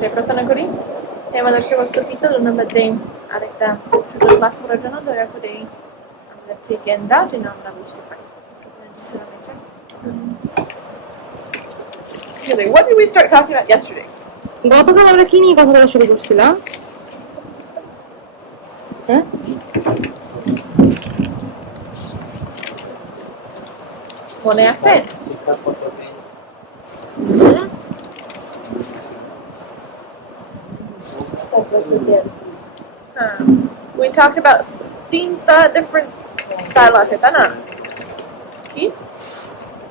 যে প্রার্থনা করি আমাদের সমস্ত পিতা ধন্যবাদ দেই আরেকটা সুন্দর ক্লাস করার জন্য দয়া করে আমাদের থেকে দাও যেন আমরা বুঝতে পারি What did we start talking about yesterday? গতকাল আমরা কি নিয়ে কথা বলা শুরু করছিলাম? হ্যাঁ, মনে আছে? We talked about 3টা different style আছে তাই না? কি?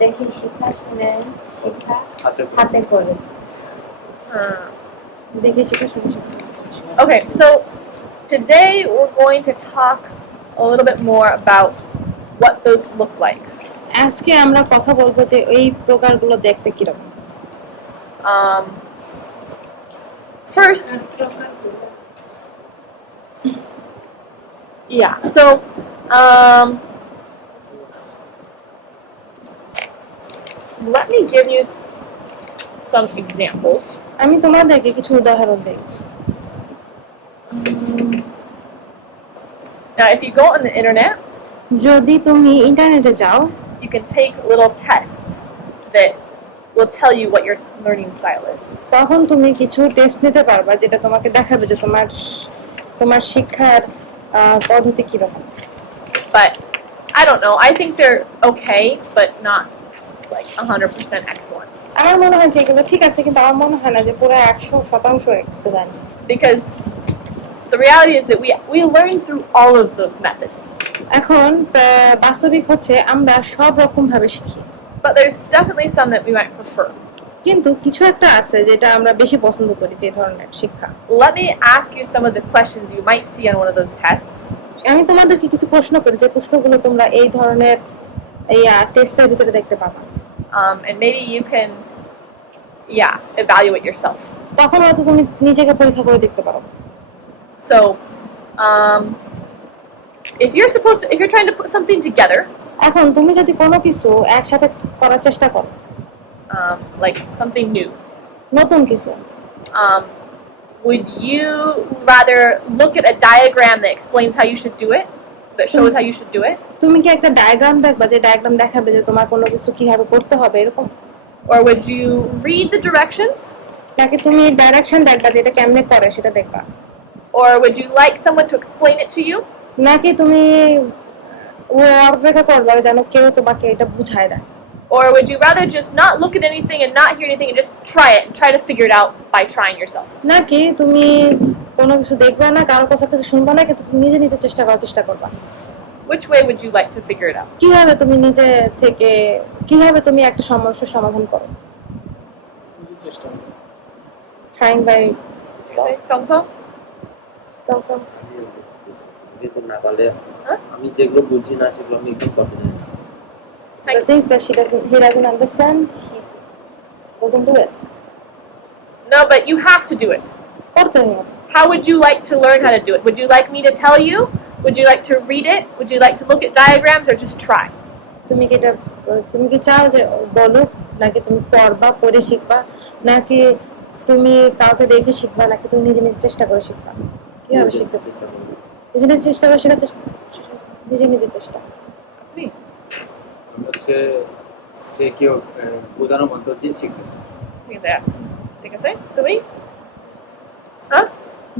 দেখি শিক্ষা শুনে শিক্ষা হাতে করে দেখে শিখে শুনে Okay, so today we're going to talk a little bit more about what those look like. আজকে আমরা কথা বলবো যে এই প্রকারগুলো দেখতে কিরকম। First, yeah. So, let me give you some examples. আমি তোমাদেরকে কিছু উদাহরণ দেই। Now, if you go on the internet, যদি তুমি ইন্টারনেটে যাও, you can take little tests that will tell you what your learning style is. তখন তুমি কিছু টেস্ট নিতে পারবা যেটা তোমাকে দেখাবে যে তোমার শিক্ষার পদ্ধতি কিরকম। But I don't know. I think they're okay, but not like 100% excellent. আমার মনে হয় যে এগুলো ঠিক আছে, কিন্তু আমার মনে হয় না যে পুরো 100% excellent. Because the reality is that we learn through all of those methods. এখন বাস্তবিক হচ্ছে আমরা সব রকম ভাবে শিখি। But there's definitely some that we might prefer. কিন্তু কিছু একটা আছে যেটা আমরা বেশি পছন্দ করি যে ধরনের শিক্ষা। Let me ask you some of the questions you might see on one of those tests. আমি তোমাদেরকে কিছু প্রশ্ন করি যে প্রশ্নগুলো তোমরা এই ধরনের এই টেস্টের ভিতরে দেখতে পাবা। And maybe you can evaluate yourself. তখন হয়তো তুমি নিজেকে পরীক্ষা করে দেখতে পারো। So, if you're trying to put something together, এখন তুমি যদি কোনো কিছু একসাথে করার চেষ্টা করো, like something new, নতুন কিছু, would you rather look at a diagram that explains how you should do it, that shows how you should do it? তুমি কি একটা ডায়াগ্রাম দেখবা যে ডায়াগ্রাম দেখাবে যে তোমার কোনো কিছু কিভাবে করতে হবে এরকম? Or would you read the directions? নাকি তুমি ডাইরেকশন দেখবা যে এটা কেমনে করে সেটা দেখবা? Or would you like someone to explain it to you? নাকি তুমি অপেক্ষা করবা যেন কেউ তোমাকে এটা বুঝায় দেয়? Or would you rather just not look at anything and not hear anything and just try it and try to figure it out by trying yourself? নাকি তুমি কোনো কিছু দেখবা না, কারোর কথা কিছু শুনবা না, কিন্তু তুমি নিজে নিজে চেষ্টা করার চেষ্টা করবা? Which way would you like to figure it out? কিভাবে তুমি একটা সমস্যার সমাধান করো? Trying by আমি যেগুলো বুঝি না সেগুলো আমি একটু করতে চাই। The things that he doesn't understand, he doesn't do it. No, but you have to do it. করতে হবে। How would you like to learn how to do it? Would you like me to tell you? Would you like to read it? Would you like to look at diagrams or just try? তুমি কি চাও যে বলো, নাকি তুমি পড়বা, পড়ে শিখবা, নাকি তুমি কাউকে দেখে শিখবা, নাকি তুমি নিজে নিজে চেষ্টা করে শিখবা? কিভাবে শিখতে চেষ্টা করবে? নিজে নিজে চেষ্টা করে শেখার চেষ্টা, নিজে নিজে চেষ্টা। হচ্ছে যে কেউ বোঝানোর মধ্য দিয়ে শিখতেছে। ঠিক আছে, তুমি? হ্যাঁ?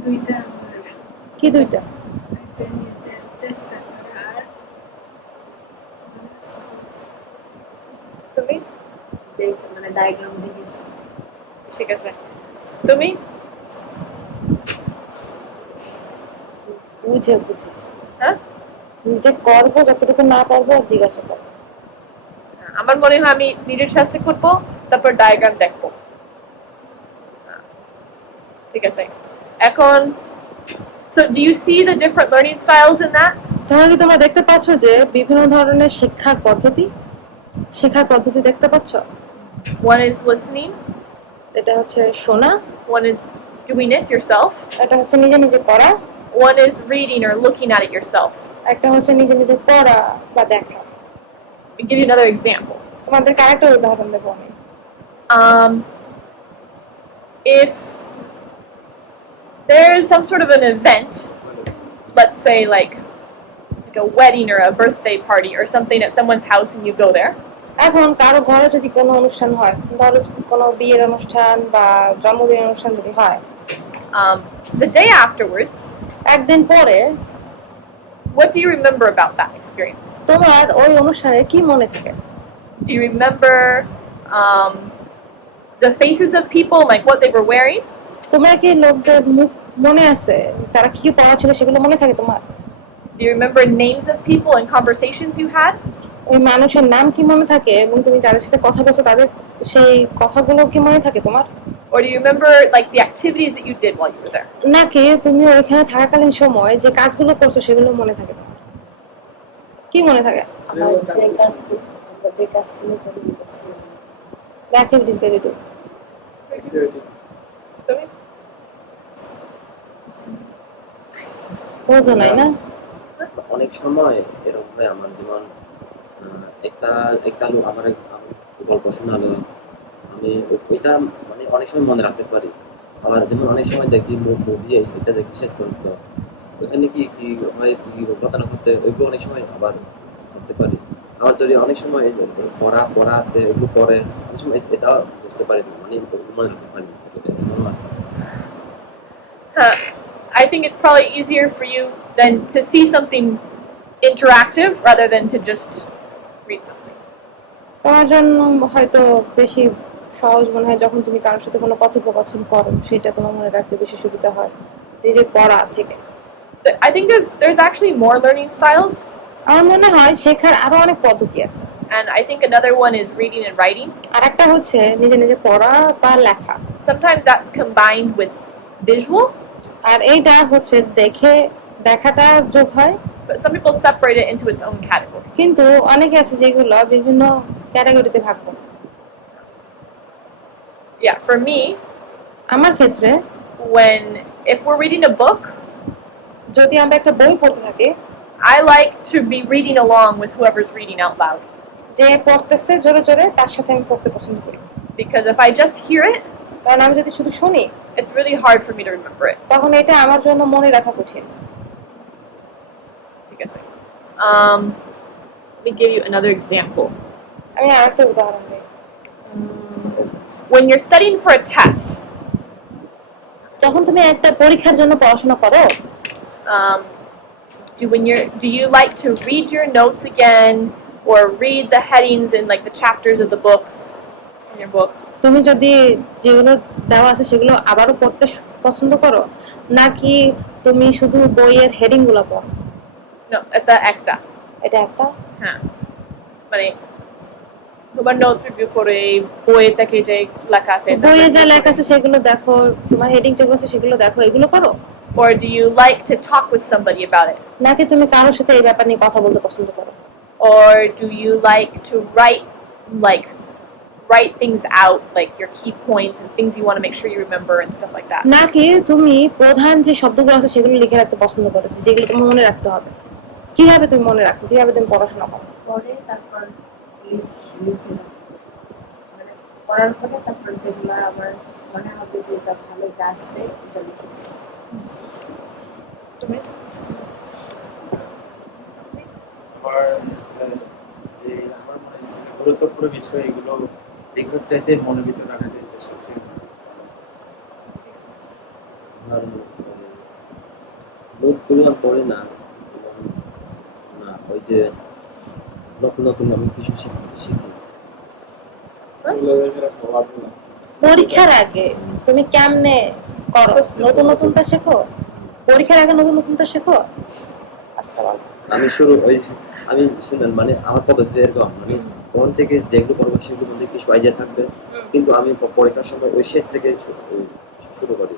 দুইটা। কি দুইটা? তুমি? মানে ডায়াগ্রাম দেখে ঠিক আছে, তুমি? বুঝে হ্যাঁ, নিজে করবো, যতটুকু না পারবো আর জিজ্ঞাসা করবো। আমার মনে হয় আমি নিজের চেষ্টা করবো, তারপর ডায়াগ্রাম দেখবো। ঠিক আছে, এখন so do you see the different learning styles in that? তাহলে কি তোমরা দেখতে পাচ্ছ যে বিভিন্ন ধরনের শেখার পদ্ধতি দেখতে পাচ্ছ? One is listening, এটা হচ্ছে শোনা, one is doing it yourself, এটা হচ্ছে নিজে নিজে করা, one is reading or looking at it yourself. একটা হচ্ছে নিজে নিজে পড়া বা দেখা। I'll give you another example. তোমাদেরকে আরেকটা উদাহরণ দেবো আমি। If there's some sort of an event, let's say like a wedding or a birthday party or something at someone's house and you go there. এখন কারো ঘরে যদি কোনো অনুষ্ঠান হয়, ধরো কোনো বিয়ের অনুষ্ঠান বা জন্মদিনের অনুষ্ঠান যদি হয়, The day afterwards, একদিন পরে what do you remember about that experience? তোমার ওই অনুষ্ঠানে কি মনে থাকে? Do you remember the faces of people, like what they were wearing? তোমার কি লোকদের মুখ মনে আছে, তারা কি পড়া ছিল সেগুলো মনে থাকে তোমার? Do you remember names of people and conversations you had? ওই মানুষের নাম কি মনে থাকে এবং তুমি যাদের সাথে কথা বলছো তাদের সেই কথাগুলো কি মনে থাকে তোমার? Or do you remember like the activities that you did while you were there? নাকি তুমি ওইখানে থাকাকালীন সময় যে কাজগুলো করছো সেগুলো মনে থাকে তোমার? কি মনে থাকে? আমার যে কাজগুলো করি ওই কাজগুলো। অ্যাক্টিভিটিস দিয়ে দিতো। বোঝো নাই না? অনেক সময় এরকম হয় আমার, যেমন একটা লোক আমার গল্প শোনালো, আমি ওইটা মানে অনেক সময় মনে রাখতে পারি। আবার যেমন অনেক সময় দেখি মুভি, এটা দেখি শেষ পর্যন্ত ওইখানে কি কি হয়, কি ঘটনা ঘটে, ওইগুলো অনেক সময় আবার করতে পারি। আবার যদি অনেক সময় পড়া আছে, ওইগুলো পরে অনেক সময় এটা বুঝতে পারি না, মানে মনে রাখতে পারি মনে আছে। I think it's probably easier for you than to see something interactive rather than to just read something. তোমার জন্য হয়তো বেশি সহজ মনে হয় যখন তুমি কারোর সাথে কোনো কথোপকথন করো, সেটা তোমার মনে রাখতে বেশি সুবিধা হয় এই যে পড়া থেকে। I think there's actually more learning styles. আমার মনে হয় শেখার আরো অনেক পদ্ধতি আছে। And I think another one is reading and writing. আর একটা হচ্ছে নিজে নিজে পড়া বা লেখা। Sometimes that's combined with visual. আর এইটা হচ্ছে দেখাটা যোগ হয়। But some people separate it into its own category. কিন্তু অনেকে আছে যেগুলো বিভিন্ন ক্যাটাগরিতে ভাগ করে। Yeah, for me, আমার ক্ষেত্রে if we're reading a book, যদি আমরা একটা বই পড়তে থাকি, I like to be reading along with whoever's reading out loud. যে পড়তেছে জোরে জোরে তার সাথে আমি পড়তে পছন্দ করি। Because if I just hear it, কারণ আমি যদি শুধু শুনি, it's really hard for me to remember it. তখন এটা আমার জন্য মনে রাখা কঠিন। Let me give you another example. আমি আরেকটা উদাহরণ দিই। When you're studying for a test, যখন তুমি একটা পরীক্ষার জন্য পড়াশোনা করো, do you like to read your notes again or read the headings in like the chapters of the books in your book? তুমি যদি যেগুলো দেওয়া আছে সেগুলো আবারও পড়তে পছন্দ করো, নাকি তুমি শুধু বইয়ের হেডিং গুলো পড়ো? No, এটা একটা। হ্যাঁ, মানে তোমার নোট রিভিউ করে বইয়ে থেকে যে লেখা আছে, বইয়ে যা লেখা আছে সেগুলো দেখো, তোমার হেডিং যেগুলো আছে সেগুলো দেখো, এগুলো করো? Or do you like to talk with somebody about it? নাকি তুমি কারোর সাথে এই ব্যাপার নিয়ে কথা বলতে পছন্দ করো? Or do you like to write things out, like your key points and things you want to make sure you remember and stuff like that? নাকি তুমি প্রধান যে শব্দগুলো আছে সেগুলো লিখে রাখতে পছন্দ করো, যেগুলো তোমার মনে রাখতে হবে? কিভাবে তুমি মনে রাখো, কিভাবে তুমি পড়াশোনা করো? পরে তারপর লিখে মানে পড়ার পরে তারপর যেগুলো আমার মনে হবে যে এটা ভালো, এটা আসবে, এটা লিখে যে আমার মনে হয় গুরুত্বপূর্ণ বিষয় এগুলো লেখার চাইতে মনের ভিতরে রাখা যায় সবচেয়ে নোট পড়ে না, ওই যে নতুন নতুন আমি কিছু শিখি। পরীক্ষার আগে তুমি কেমনে করো? নতুনটা শেখো? পরীক্ষার আগে নতুনটা শেখো? আমি শুনেন, মানে আমার পদ্ধতি এরকম, মানে মন থেকে যেগুলো করবো সেগুলো মধ্যে কিছু আইডিয়া থাকবে, কিন্তু আমি পরীক্ষার সময় ওই শেষ থেকে শুরু করি।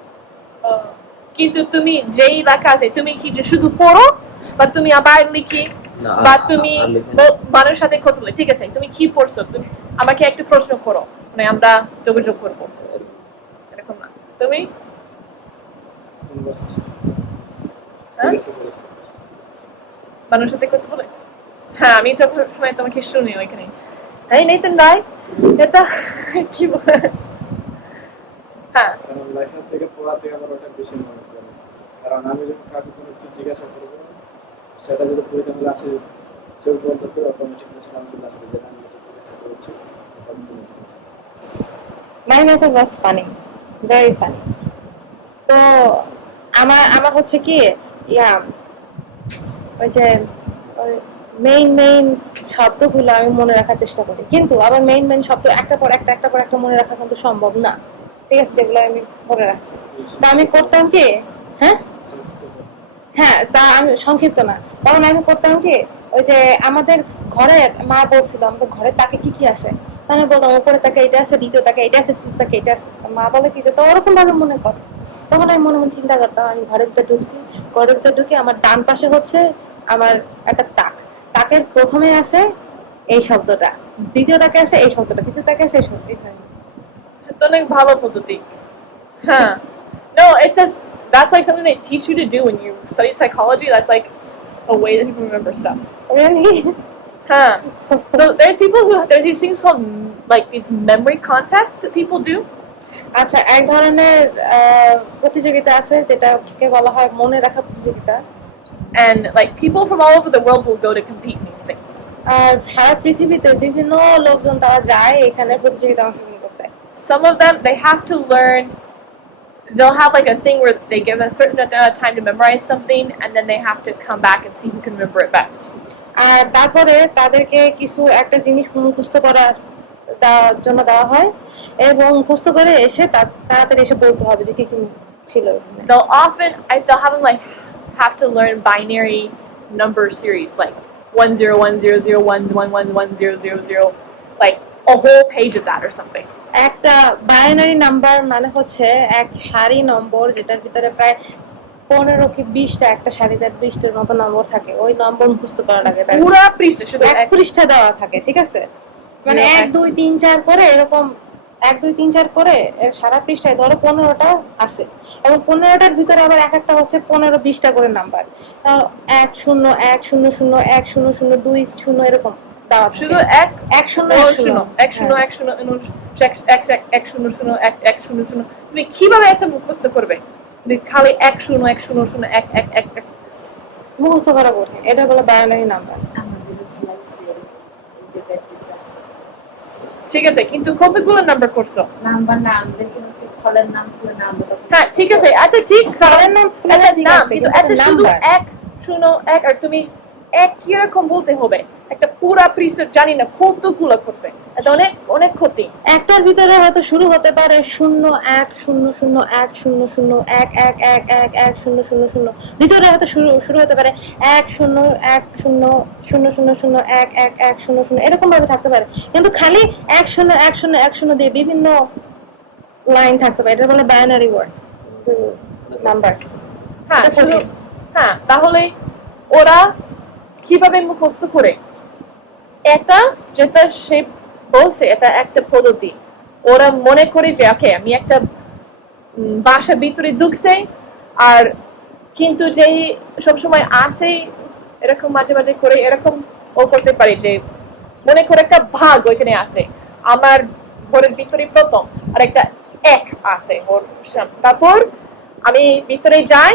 কিন্তু তুমি যেই লেখা আছে তুমি কি যে শুধু পড়ো, বা তুমি আবার লিখি, বা তুমি মানুষের সাথে কথা বলে? ঠিক আছে, তুমি কি পড়ছো, তুমি আমাকে একটা প্রশ্ন করো, মানে আমরা যোগাযোগ করবো, এরকম না? তুমি মানুষের সাথে কথা বলে? হ্যাঁ, আমি সব সময় তোমাকে শুনি ওইখানে, এই নেতন ভাই এটা কি বলে? হ্যাঁ, লেখা থেকে পড়া থেকে আমার ওটা বেশি মনে পড়ে। কারণ আমি যখন কাউকে কোনো কিছু জিজ্ঞাসা করবো সেটা যদি পরিণামে আসে চোখ বন্ধ করে অটোমেটিক আমি চলে আসবে যেটা আমি এটা জিজ্ঞাসা করেছি এটা আমি তুলে দিবো। My method was funny, very funny. তো আমার আমার হচ্ছে কি ইয়া ওই যে মেইন শব্দগুলো আমি মনে রাখার চেষ্টা করি, কিন্তু আবার মেইন শব্দ একটা পর একটা মনে রাখা কিন্তু সম্ভব না, ঠিক আছে, যেগুলো আমি মনে রাখছি। তা আমি করতাম কি, হ্যাঁ হ্যাঁ তা আমি সংক্ষিপ্ত না, তখন আমি করতাম কি ওই যে আমাদের ঘরে মা বলছিল আমাদের ঘরে তাকে কি কি আছে, তাহলে বলতাম উপরে তাকে এটা আছে, দ্বিতীয় তাকে এটা আছে, তৃতীয় তাকে এটা আছে। মা বলে কি যে তো ওরকম ভাবে মনে কর। তখন আমি মনে মনে চিন্তা করতাম, আমি ঘরের ভিতরে ঢুকছি, ঘরের ভিতরে ঢুকে আমার ডান পাশে হচ্ছে আমার একটা তাকের প্রথমে আছে এই শব্দটা, দ্বিতীয় তাকে আছে এই শব্দটা, তৃতীয় তাকে আছে এই শব্দটা। তো অনেক ভালো পদ্ধতি। হ্যাঁ, no, it's just that's like something they teach you to do when you study psychology. That's like a way that people remember stuff. Really? Huh. So there's these things called like these memory contests that people do. আচ্ছা, এক ধরনের প্রতিযোগিতা আছে যেটাকে বলা হয় মনে রাখার প্রতিযোগিতা, and like people from all over the world will go to compete in these things. আর সারা পৃথিবীতে বিভিন্ন লোকজন তারা যায় এখানে প্রতিযোগিতা অংশগ্রহণ করতে। Some of them they have to learn. They'll have like a thing where they give a certain amount of time to memorize something, and then they have to come back and see who can remember it best. আর তারপরে তাদেরকে কিছু একটা জিনিস মুখস্থ করার জন্য দেওয়া হয়, এবং মুখস্থ করে এসে তাড়াতাড়ি এসে বলতে হবে যে কি কি ছিল। They'll have to learn binary number series like 1010011111000, like a whole page of that or something. একটা বাইনারি নাম্বার মানে হচ্ছে এক সারি নম্বর যেটার ভিতরে প্রায় 15 কি 20টা, একটা সারিতে 20টার মতো নম্বর থাকে, ওই নম্বর মুখস্থ করা লাগে। পুরো পৃষ্ঠা শুধু এক পৃষ্ঠা দেওয়া থাকে, ঠিক আছে, মানে 1 2 3 4 করে এরকম 1 2 3 4 করে সারা পৃষ্ঠায় ধরো 15টা আছে, এবং 15টার ভিতরে আবার এক একটা হচ্ছে 15 20টা করে নাম্বার, 1 0 1 0 0 1 0 0 2 0 এরকম দেওয়া থাকে। শুধু 1 0 1 0 1 0 1 0 0 তুমি কিভাবে এত মুখস্থ করবে? খালি 1 0 1 0 0 1 1 1 1 মুখস্থ করা কঠিন, এটা বলে বাইনারি নাম্বার। আমাদের খেলাইছে এই যে প্র্যাকটিস ঠিক আছে, কিন্তু কতগুলো নাম্বার করছো? নাম্বার না, আমাদেরকে হচ্ছে ফলের নাম তুলে নাম বলতে। হ্যাঁ ঠিক আছে, আচ্ছা ঠিক, ফলের নাম এটা ঠিক নাম, আছে, কিন্তু কিন্তু এটা শুধু নাম্বার 1 0 1 আর তুমি এক কিরকম বলতে হবে? একটা পুরা পৃষ্ঠা জানি না কতগুলো করছে, এটা অনেক অনেক ক্ষতি। একটার ভিতরে হয়তো শুরু হতে পারে 0 1 0 0 1 0 0 1 1 1 1 1 0 0 0, দ্বিতীয়টা হয়তো শুরু হতে পারে 1 0 1 0 0 0 0 1 1 1 0 0, এরকম ভাবে থাকতে পারে, কিন্তু খালি 1 0 1 0 1 0 দিয়ে বিভিন্ন লাইন থাকতে পারে, এটা বলে বাইনারি ওয়ার্ড নাম্বার। হ্যাঁ শুধু, হ্যাঁ তাহলে ওরা কিভাবে মুখস্থ করে? এটা যেটা সে বলছে এটা একটা পদ্ধতি, ওরা মনে করে যে ওকে আমি একটা বাসার ভিতরে ঢুকছে, আর কিন্তু যেই সবসময় আসে এরকম মাঝে মাঝে করে এরকম ও করতে পারে যে মনে করে একটা ভাগ ওইখানে আছে, আমার ঘরের ভিতরে প্রথম আর একটা 1 আছে ওর, তারপর আমি ভিতরে যাই,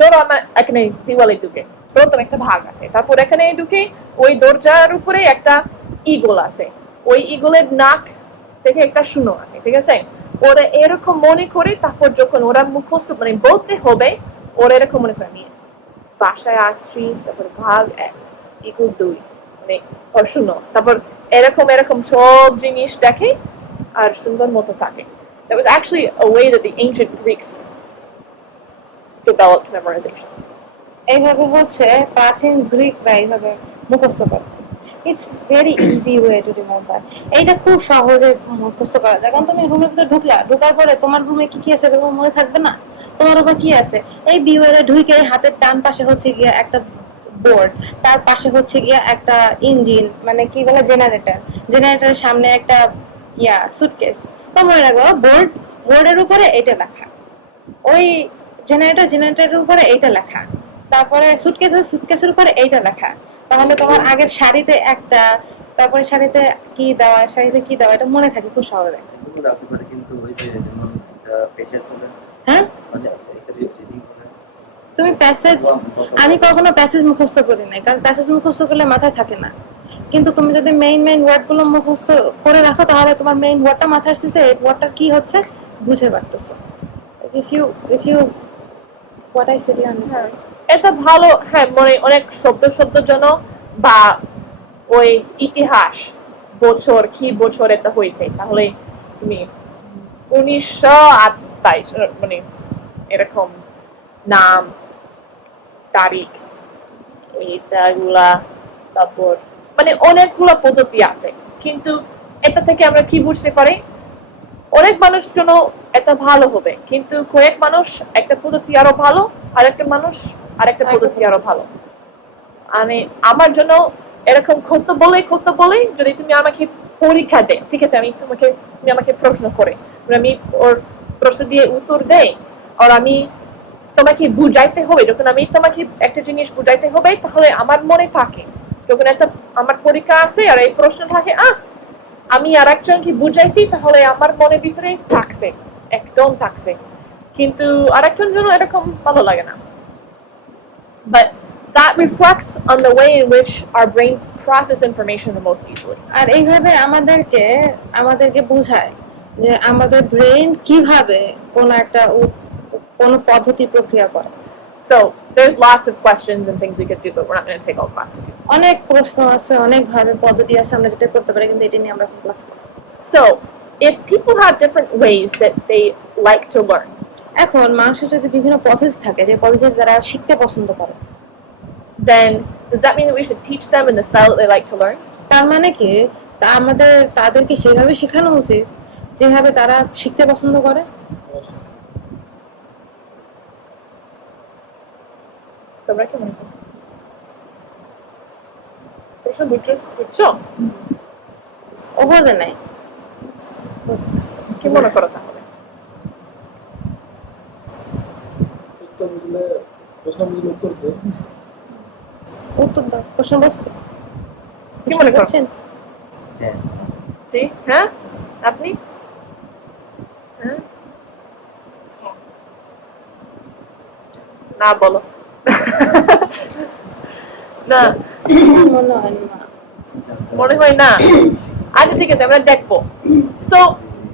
ধরো আমার এখানে দিওয়ালে ঢুকে প্রথম একটা ভাগ আছে, তারপর এখানে ঢুকে ওই দরজার উপরে একটা ইগল আছে, ওই ইগলের নাক থেকে একটা 0 আছে, ঠিক আছে, ওরা এরকম মনে করে, তারপর যখন ওরা মুখস্থ মানে বলতে হবে ওরা এরকম মনে করে নিয়ে বাসায় আসছি, তারপর ভাগ 1 ইগল 2 মানে 0, তারপর এরকম এরকম সব জিনিস দেখে আর সুন্দর মতো থাকে। That was actually a way that the ancient Greeks developed memorization. এইভাবে হচ্ছে প্রাচীন গ্রিকরা এইভাবে মুখস্থ করত। It's very easy way to remember. এইটা খুব সহজে মুখস্থ করা যায়, কারণ তুমি রুমের ভিতরে ঢুকার পরে তোমার রুমে কি কি আছে তোমার মনে থাকবে না, তোমার রুমে কি আছে এই বিওয়ারে ঢুকে হাতের ডান পাশে হচ্ছে গিয়া একটা বোর্ড, তার পাশে হচ্ছে গিয়া একটা ইঞ্জিন মানে কি বলে জেনারেটরের সামনে একটা সুটকেস, তো মনে রাখবো বোর্ডের উপরে এটা লেখা, ওই জেনারেটরের উপরে এইটা লেখা, তারপরে সুটকেসের উপরে এইটা লেখা, তাহলে তোমার আগের শাড়িতে একটা, তারপরে শাড়িতে কি দেওয়া এটা মনে থাকে খুব সহজে। কিন্তু ওই যে যেমন পেশা ছিল হ্যাঁ মানে একটা রিডিং করে তুমি প্যাসেজ, আমি কখনো প্যাসেজ মুখস্থ করি নাই, কারণ প্যাসেজ মুখস্থ করলে মাথায় থাকে না। কিন্তু তুমি যদি মেইন ওয়ার্ড গুলো মুখস্থ করে রাখো, তাহলে তোমার মেইন ওয়ার্ডটা মাথায় আসতেছে, এই ওয়ার্ডটা কি হচ্ছে বুঝে পারতেছো। if you what I said you understand. এটা ভালো, হ্যাঁ, মানে অনেক শব্দ জন্য বা ওই ইতিহাস বছর কি বছর এটা হয়েছে, তাহলে তুমি 1928 মানে এরকম নাম তারিখ এটাগুলা, তারপর মানে অনেকগুলো পদ্ধতি আছে। কিন্তু এটা থেকে আমরা কি বুঝতে পারি, অনেক মানুষ জন্য এটা ভালো হবে, কিন্তু কয়েক মানুষ একটা পদ্ধতি আরো ভালো, আরেকটা মানুষ আরেকটা পদ্ধতি আরো ভালো। মানে আমার জন্য এরকম করতে বলে যদি তুমি আমাকে পরীক্ষা দে, ঠিক আছে, তুমি আমাকে প্রশ্ন করে আমি ওর প্রশ্ন দিয়ে উত্তর দেই, আর আমি তোমাকে বুঝাইতে হবে, যখন আমি তোমাকে একটা জিনিস বুঝাইতে হবে, তাহলে আমার মনে থাকে, যখন একটা আমার পরীক্ষা আছে আর এই প্রশ্ন থাকে, আমি আর একজনকে বুঝাইছি, তাহলে আমার মনের ভিতরে থাকছে, একদম থাকছে। কিন্তু আরেকজন জন্য এরকম ভালো লাগে না। But that reflects on the way in which our brains process information the most easily. আর এইভাবে আমাদেরকে বোঝায় যে আমাদের ব্রেন কিভাবে কোন পদ্ধতি প্রক্রিয়া করে। So there's lots of questions and things we could do, but we're not going to take all class to do. অনেক প্রশ্ন আছে, অনেক ভাবে পদ্ধতি আছে, আমরা যেটা করতে পারি, কিন্তু এটা নিয়ে আমরা ক্লাস করব। So if people have different ways that they like to learn, এখন মানুষের যদি বিভিন্ন পদ্ধতি থাকে, যে পদ্ধতি তারা শিখতে পছন্দ করে, then does that mean that we should teach them in the style that they like to learn? তার মানে কি তাদেরকে সেভাবে শেখানো উচিত যেভাবে তারা শিখতে পছন্দ করে। তোমরা কি মনে করো? প্রশ্ন বুঝছো? ও বোঝে নাই। কি মনে করো তাহলে? প্রশ্ন বুঝলে উত্তর দে। উত্তর দাও, প্রশ্ন বুঝছো? কি মনে করো? হ্যাঁ, জি, হ্যাঁ, আপনি? হ্যাঁ, না বলো। না, মনে হয় না। মনে হয় না। আচ্ছা ঠিক আছে, আমরা দেখবো। So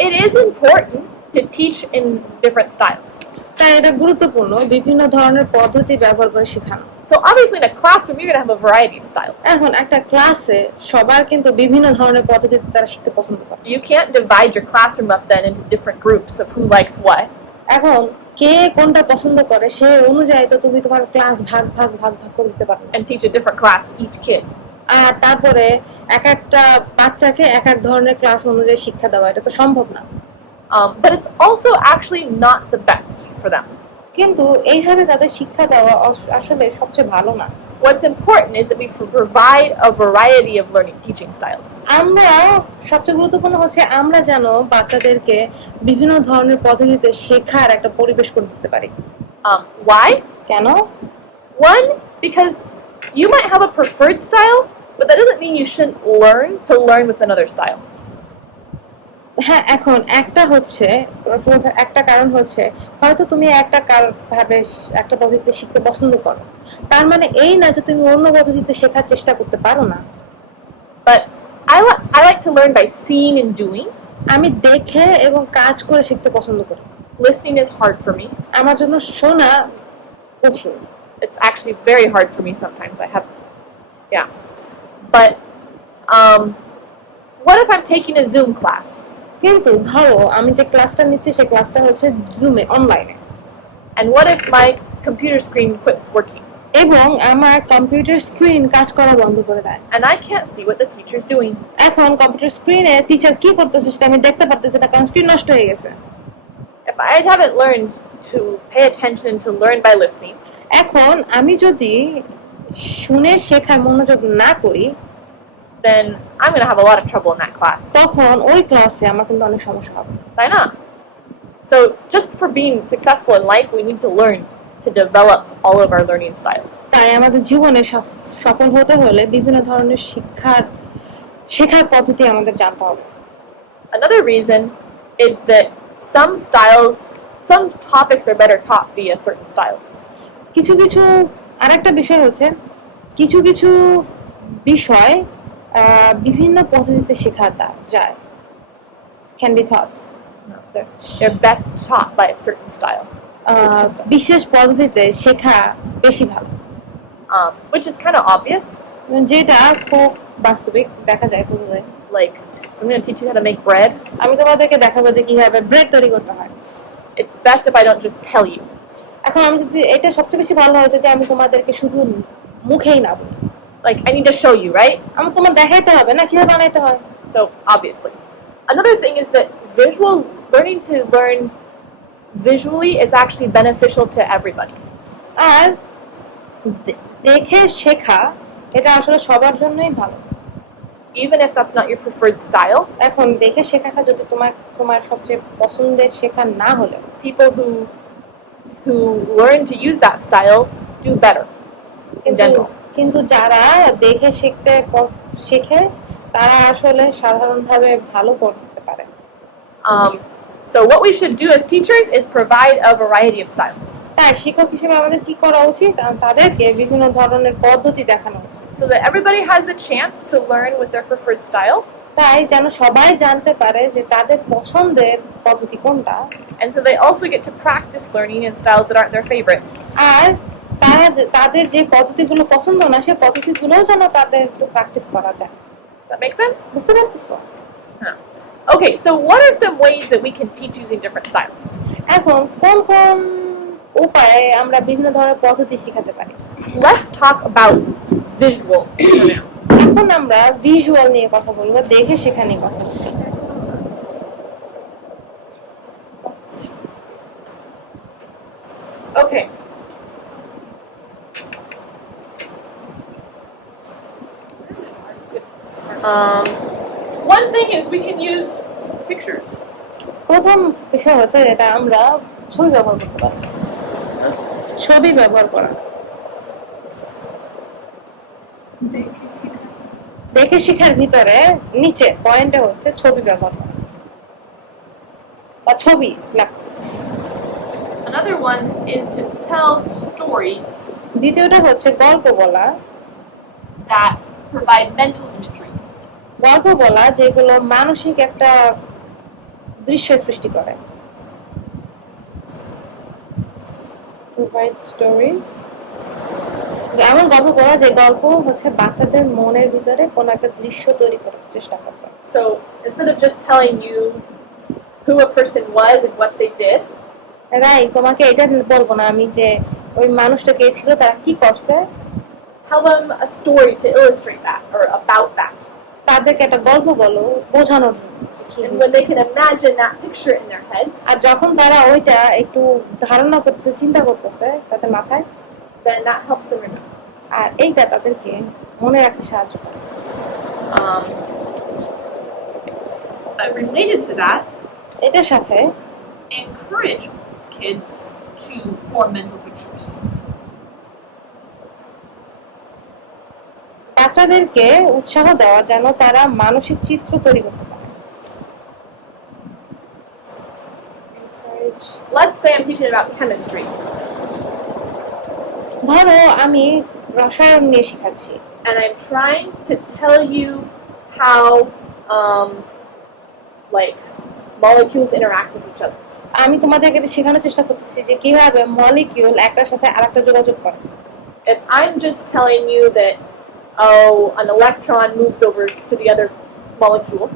it is important to teach in different styles. তাই এটা গুরুত্বপূর্ণ বিভিন্ন ধরনের পদ্ধতি ব্যবহার করে শেখানো। So obviously in a classroom you're going to have a variety of styles. এখন একটা ক্লাসে সবার কিন্তু বিভিন্ন ধরনের পদ্ধতিতে তারা শিখতে পছন্দ করে। You can't divide your classroom up then into different groups of who likes what. এখন কে কোনটা পছন্দ করে সে অনুযায়ী তো তুমি তোমার ক্লাস ভাগ করে দিতে পারো And teach a different class to each kid. আর তারপরে একটা বাচ্চাকে এক ধরনের ক্লাস অনুযায়ী শিক্ষা দেওয়া, এটা তো সম্ভব না। But it's also actually not the best for them. কিন্তু এইভাবে তাদের শিক্ষা দেওয়া আসলে সবচেয়ে ভালো না। What's important is that we provide a variety of learning teaching styles. আমরা সবচেয়ে গুরুত্বপূর্ণ হচ্ছে আমরা যেন বাচ্চাদেরকে বিভিন্ন ধরনের পদ্ধতিতে শেখার একটা পরিবেশ করে দিতে পারি। Why? কেন? One, because you might have a preferred style, but that doesn't mean you shouldn't learn with another style. হ্যাঁ, এখন একটা কারণ হচ্ছে হয়তো তুমি একটা পদ্ধতিতে শিখতে পছন্দ করো, তার মানে এই না যে তুমি অন্য পদ্ধতিতে শেখার চেষ্টা করতে পারো না। But I like to learn by seeing and doing. আমি দেখে এবং কাজ করে শিখতে পছন্দ করি। Listening is hard for me. আমার জন্য শোনা কঠিন। It's actually very hard for me sometimes. Yeah. But what if I'm taking a Zoom class? কিন্তু ধরো আমি যে ক্লাসটা নিচ্ছি সেই ক্লাসটা হচ্ছে জুমে, অনলাইনে। And what if my computer screen quits working? এবং আমার কম্পিউটার স্ক্রিন কাজ করা বন্ধ করে দেয়। And I can't see what the teacher's doing. এখন কম্পিউটার স্ক্রিনে টিচার কি করতেছে সেটা আমি দেখতে পারতেছি না, কারণ স্ক্রিন নষ্ট হয়ে গেছে। If I haven't learned to pay attention and to learn by listening, এখন আমি যদি শুনে শেখায় মনোযোগ না করি, then I'm going to have a lot of trouble in that class. তখন ওই ক্লাসে আমার কিন্তু অনেক সমস্যা হবে। Why not? So just for being successful in life, we need to learn to develop all of our learning styles. তাই আমাদের জীবনে সফল হতে হলে বিভিন্ন ধরনের শেখার পদ্ধতি আমাদের জানতে হবে। Another reason is that some topics are better taught via certain styles. কিছু কিছু আরেকটা বিষয় হচ্ছে কিছু কিছু বিষয় বিভিন্ন পদ্ধতিতে শেখা যায়, can be taught. They're best taught by a certain style, বিশেষ পদ্ধতিতে শেখা বেশি ভালো, which is kind of obvious. যেটা খুব বাস্তবিক দেখা যায়, বোঝা যায়। Like, I'm going to teach you how to make bread. আমি তোমাদেরকে দেখাবো যে কিভাবে ব্রেড তৈরি করতে হয়। It's best if I don't just tell you. এখন আমি যদি এটা সবচেয়ে বেশি ভালো হয় যদি আমি তোমাদেরকে শুধু মুখেই না বলি, Like, I need to show you, right? আমি তোমার দেখাইতে হবে না কিভাবে বানাইতে হয়। So, obviously. Another thing is that learning to learn visually is actually beneficial to everybody. আর দেখে শেখা এটা আসলে সবার জন্যই ভালো, even if that's not your preferred style. এখন দেখে শেখাটা যদি তোমার সবচেয়ে পছন্দের শেখা না হলে, people who learn to use that style do better in general. কিন্তু যারা দেখে শেখে তারা আসলে সাধারণভাবে ভালো করতে পারে। So what we should do as teachers is provide a variety of styles. তাই শিক্ষক হিসেবে আমাদের কি করা উচিত, তাদেরকে বিভিন্ন ধরনের পদ্ধতি দেখানো উচিত, so that everybody has the chance to learn with their preferred style. তাই যেন সবাই জানতে পারে যে তাদের পছন্দের পদ্ধতি কোনটা, and so they also get to practice learning in styles that aren't their favorite. আর তাদের যে পদ্ধতিগুলো পছন্দ না সেই পদ্ধতিগুলোও যেন তাদের একটু প্র্যাকটিস করা যায়। Does that make sense? বুঝতে পারতেছো? Okay, so what are some ways that we can teach using different styles? এখন কোন কোন উপায়ে আমরা বিভিন্ন ধরনের পদ্ধতি শেখাতে পারি? Let's talk about visual. এখন আমরা ভিজুয়াল নিয়ে কথা বলবো, দেখে শেখা নিয়ে কথা বলবো। Okay. One thing is we can use pictures. প্রথম বিষয় হচ্ছে যেটা আমরা ছবি ব্যবহার করতে পারি, ছবি ব্যবহার করা। দেখে শেখার ভিতরে নিচে পয়েন্টে হচ্ছে ছবি ব্যবহার করা বা ছবি লেখা। Another one is to tell stories দ্বিতীয়টা হচ্ছে গল্প বলা, that provide mental imagery. গল্প বলা যেগুলো মানসিক একটা দৃশ্য সৃষ্টি করে। Provide stories, এমন গল্প বলা যে গল্প হচ্ছে বাচ্চাদের মনের ভিতরে কোন একটা দৃশ্য তৈরি করার চেষ্টা করবে। So instead of just telling you who a person was and what they did, রাই তোমাকে এটা বলবো না আমি যে ওই মানুষটা কে ছিল, তারা কি করছে, tell them a story to illustrate that or about that. তাদেরকে একটা গল্প বলো বোঝানোর জন্য। And when they can imagine that picture in their heads, আর যখন তারা ওইটা একটু ধারণা করতেছে, চিন্তা করতেছে তাদের মাথায়, then that helps them remember. আর এইটা তাদেরকে মনে রাখতে সাহায্য করে। Related to that, এটার সাথে encourage kids to form mental pictures. বাচ্চাদেরকে উৎসাহ দেওয়া যেন তারা মানসিক চিত্র তৈরি করতে পারে। Let's say I'm teaching about chemistry. ধরো আমি রসায়ন নিয়ে শেখাচ্ছি, and I'm trying to tell you how like molecules interact with each other. আমি তোমাদেরকে এটা শেখানোর চেষ্টা করতেছি যে কিভাবে মলিকিউল একটার সাথে আরেকটা যোগাযোগ করে। If I'm just telling you that an electron moves over to the other molecule,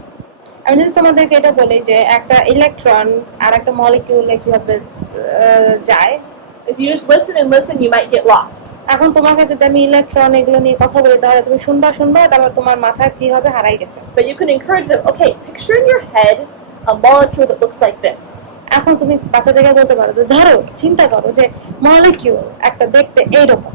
আমি যদি তোমাদেরকে এটা বলি যে একটা ইলেকট্রন আর একটা মলিকিউলে কিভাবে যায়, if you just listen and listen, you might get lost. এখন তোমাকে যদি আমি ইলেকট্রন এগুলো নিয়ে কথা বলি তাহলে তুমি শুনবা তারপর তোমার মাথায় কি হবে, হারাই গেছে। But you can encourage them, okay, picture in your head a molecule that looks like this. এখন তুমি বাচ্চাদেরকে বলতে পারো যে ধরো চিন্তা করো যে মলিকিউল একটা দেখতে এইরকম,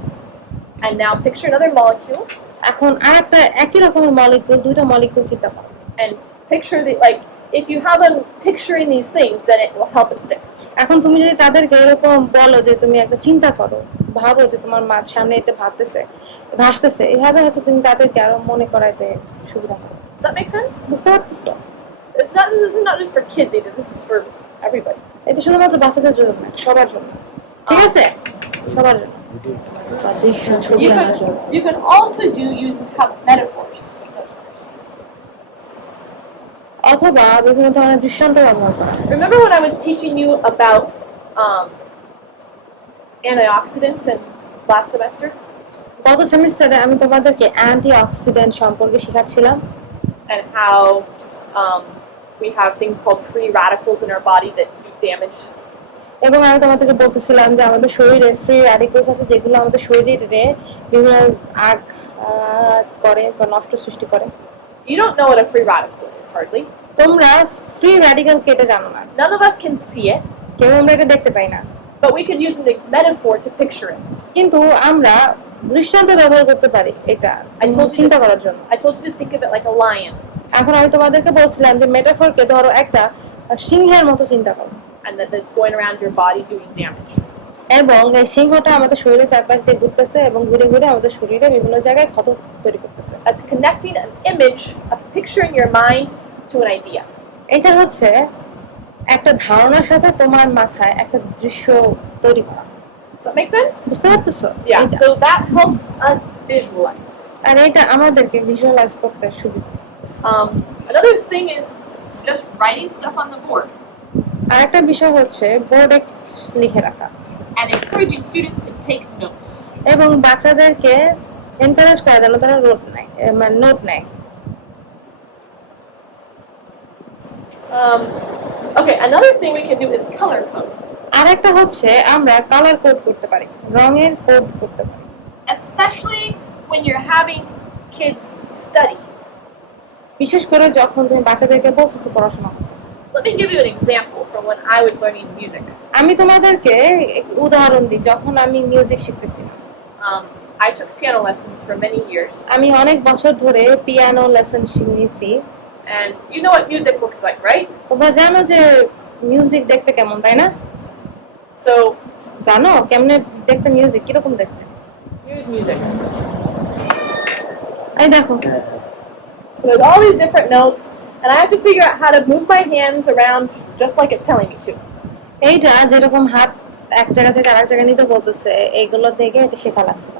and now picture another molecule, এখন আরেকটা একই রকমের মলিকিউল, দুইটা মলিকিউল চিন্তা করো, and picture like if you have them picturing these things, then it will help it stick. এখন তুমি যদি তাদেরকে এরকম বলো যে তুমি একটা চিন্তা করো, ভাবো যে তোমার মা সামনে এতে ভাসতেছে, এভাবে হচ্ছে তুমি তাদেরকে আরো মনে করাইতে সুবিধা হবে। Does that make sense? বুঝতে পারতেছো? This is not just for kids either. This is for everybody. এটা শুধুমাত্র বাচ্চাদের জন্য না, সবার জন্য। ঠিক আছে, সবার জন্য। অদৃশ্য ছবি You আঁকা can, you can also do use metaphors. অথবা বিভিন্ন ধরনের দৃষ্টান্ত ব্যবহার করা। Remember when I was teaching you about antioxidants in last semester? গত সেমিস্টারে আমি তোমাদেরকে অ্যান্টিঅক্সিডেন্ট সম্পর্কে শেখাচ্ছিলাম And how we have things called free radicals in our body that do damage. এবং আমি তোমাদেরকে বলতেছিলাম যে আমাদের শরীরে ফ্রি র্যাডিক্যালস আছে যেগুলো আমাদের শরীরে বিভিন্ন আঘাত করে বা নষ্ট সৃষ্টি করে। You don't know what a free radical is, hardly. তোমরা ফ্রি র্যাডিক্যাল কেটে জানো না, None of us can see it, কেউ আমরা এটা দেখতে পাই না, but we could use a metaphor to picture it. কিন্তু আমরা দৃষ্টান্ত ব্যবহার করতে পারি এটা চিন্তা করার জন্য। I told you to think of it like a lion, এখন আমি তোমাদেরকে বলছিলাম যে মেটাফরকে ধরো একটা সিংহের মতো চিন্তা করো, and that it's going around your body doing damage. এবং এই সিংহটা আমাদের শরীরের চারপাশ দিয়ে ঘুরতেছে এবং ঘুরে ঘুরে আমাদের শরীরে বিভিন্ন জায়গায় ক্ষত তৈরি করতেছে। That's connecting an image, a picture in your mind to an idea. এটা হচ্ছে একটা ধারণার সাথে তোমার মাথায় একটা দৃশ্য তৈরি করা। Does that make sense? বুঝতে পারতেছো? Yeah. এইটা। So that helps us visualize. আর এটা আমাদেরকে ভিজুয়ালাইজ করতে সুবিধা। Another thing is just writing stuff on the board আর একটা বিষয় হচ্ছে বোর্ডে লিখে রাখা and encouraging students to take notes. এবং বাচ্চাদেরকে এনকারেজ করা যেন তারা নোট নেয়। Okay, another thing we can do is color code, আর একটা হচ্ছে আমরা কালার কোড করতে পারি, রঙের কোড করতে পারি, especially when you're having kids study. বিশেষ করে যখন তুমি বাচ্চাদেরকে বলতেছো পড়াশোনা করতে। Let me give you an example from when I was learning music. আমি তোমাদেরকে উদাহরণ দিই, যখন আমি মিউজিক শিখতেছি I took piano lessons for many years, আমি অনেক বছর ধরে পিয়ানো লেসন শিখেছি। and you know what music looks like, right? তোমরা জানো যে মিউজিক দেখতে কেমন, তাই না? So জানো কেমনে দেখতে মিউজিক কিরকম দেখতে? here's music. এই দেখো, So there's all these different notes, and I have to figure out how to move my hands around just like it's telling me to. এইটা যেরকম হাত এক জায়গা থেকে আরেক জায়গায় নিতে বলতেছে, এইগুলো থেকে এটা শেখা লাগছে।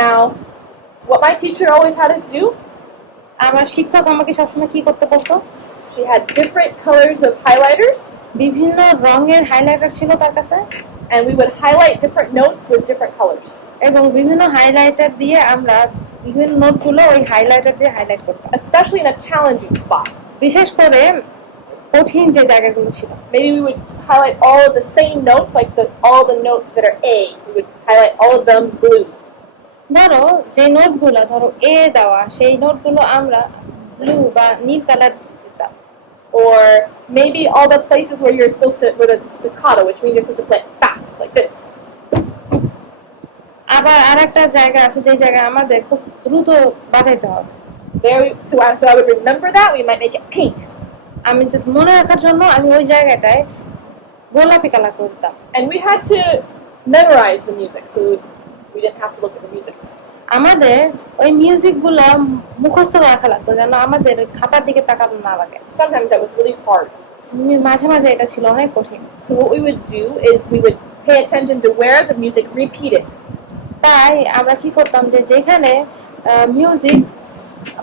Now, what my teacher always had us do, আমার শিক্ষক আমাকে সবসময় কি করতে বলতো? she had different colors of highlighters, বিভিন্ন রঙের হাইলাইটার ছিল তার কাছে, and we would highlight different notes with different colors. এবং বিভিন্ন হাইলাইটার দিয়ে আমরা বিভিন্ন নোটগুলো ওই হাইলাইটার দিয়ে হাইলাইট করতাম, Especially in a challenging spot. বিশেষ করে কঠিন যে জায়গাগুলো ছিল। Maybe we would highlight all of the same notes, like all the notes that are A. We would highlight all of them blue. ধরো যে নোটগুলো ধরো এ দেওয়া, সেই নোটগুলো আমরা ব্লু বা নীল কালার দিতাম। Or maybe all the places where where there's a staccato, which means you're supposed to play it fast, like this. আবার আরেকটা জায়গা আছে যে জায়গায় আমাদের খুব দ্রুত বাজাইতে হবে। So I would remember that. We might make it pink. আমি যে মনে রাখার জন্য আমি ওই জায়গাটায় গোলাপি কালার করতাম। And we had to memorize the music, so we didn't have to look at the music. আমাদের ওই মিউজিক গুলা মুখস্থ রাখা লাগতো যেন আমাদের ওই খাতার দিকে তাকানো না লাগে। Sometimes that was really hard. মাঝে মাঝে এটা ছিল অনেক কঠিন। So what we would do is we would pay attention to where the music repeated. তাই আমরা কি করতাম যে যেখানে মিউজিক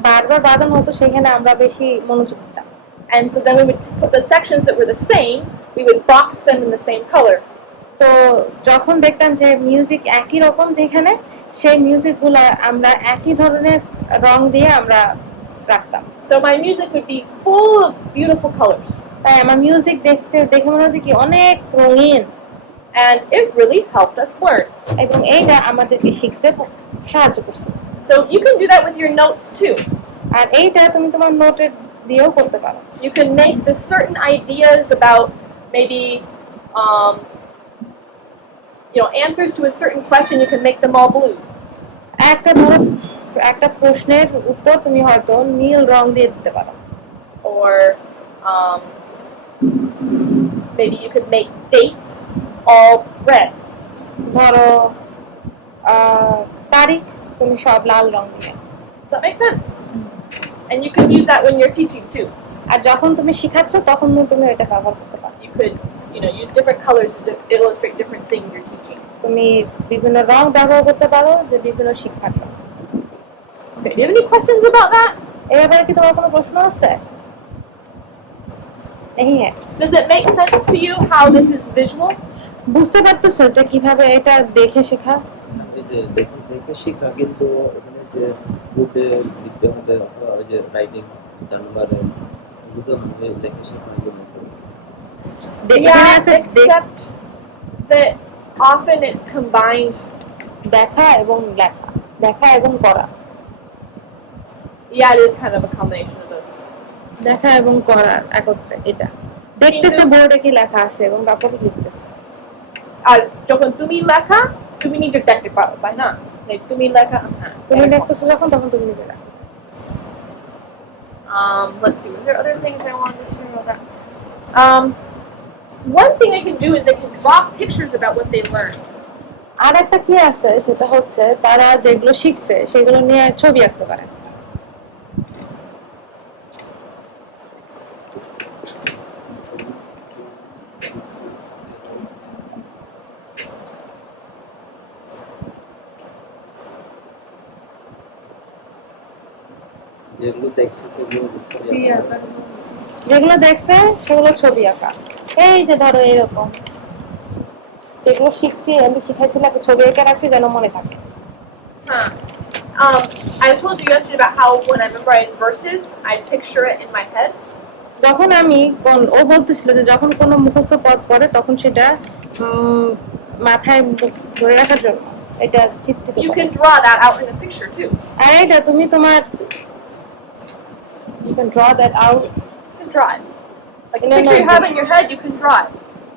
বারবার বাজানো হতো সেখানে আমরা বেশি মনোযোগ দিতাম। And so then we would put the sections that were the same, we would box them in the same color. তো যখন দেখতাম যে মিউজিক একই রকম যেখানে, সেই মিউজিকগুলা আমরা একই ধরনের রং দিয়ে আমরা রাখতাম। So my music would be full of beautiful colors. তাই আমার মিউজিক দেখে মনে হতো কি অনেক রঙিন, And it really helped us learn. এবং এইটা আমাদেরকে শিখতে সাহায্য করছে। So you can do that with your notes too. আর এইটা তুমি তোমার নোটে দিয়েও করতে পারো। You can make the certain ideas about maybe answers to a certain question, you can make them all blue. একটা প্রশ্নের উত্তর তুমি হয়তো নীল রং দিয়ে দিতে পারো। Or maybe you could make dates all red. ধরো তারিখ তুমি সব লাল রং দিয়ে। Does that make sense? And you can use that when you're teaching too. আর যখন তুমি শেখাচ্ছ তখন তুমি এটা ব্যবহার করতে পারো। You could use different colors to illustrate different things you're teaching. তুমি বিভিন্ন রং ব্যবহার করতে পারো যে বিভিন্ন শিক্ষার জন্য। Okay, do you have any questions about that? এই ব্যাপারে কি তোমার কোনো প্রশ্ন আছে? नहीं है। Does it make sense to you how this is visual? বুঝতে পারতেছো এটা কিভাবে এটা দেখে শেখা? এই যে দেখে শিক্ষা, কিন্তু এখানে যে বোর্ডে লিখতে হবে অথবা ওই যে রাইটিং জানবারে এগুলো হবে দেখে শিক্ষা এগুলো Yeah, except that often it's combined. দেখা এবং লেখা, দেখা এবং পড়া। Yeah, it is kind of a combination of those. দেখা এবং পড়া একত্রে এটা। দেখতেছে বোর্ডে কি লেখা আছে এবং তারপরে লিখতেছে। আর যখন তুমি লেখা তুমি নিজে দেখতে পারো, তাই না? তুমি লেখা, হ্যাঁ, তুমি দেখতেছো যখন তখন তুমি নিজে লেখো। Let's see, were there other things I wanted to share about that? One thing they can do is they can draw pictures about what they learned. আর একটা কি আছে সেটা হচ্ছে তারা যেগুলো শিখছে সেগুলো নিয়ে ছবি আঁকতে পারে। যেগুলো দেখছো সেগুলো যেগুলো দেখছে সেগুলো ছবি আঁকা। এই যে ধরো এরকম যেগুলো শিখছি আমি শিখাইছিল একটা ছবি এঁকে রাখছি যেন মনে থাকে। Huh. I told you yesterday about how when I memorize verses, I picture it in my head. যখন আমি ও বলতেছিল যে যখন কোনো মুখস্থ পদ পড়ে তখন সেটা মাথায় ধরে রাখার জন্য এটা চিত্রিত You করে। can draw that out in a picture too. আর এটা তুমি তোমার you can draw that out. You can draw it. Like the No, picture no, you have in your head, you can draw it.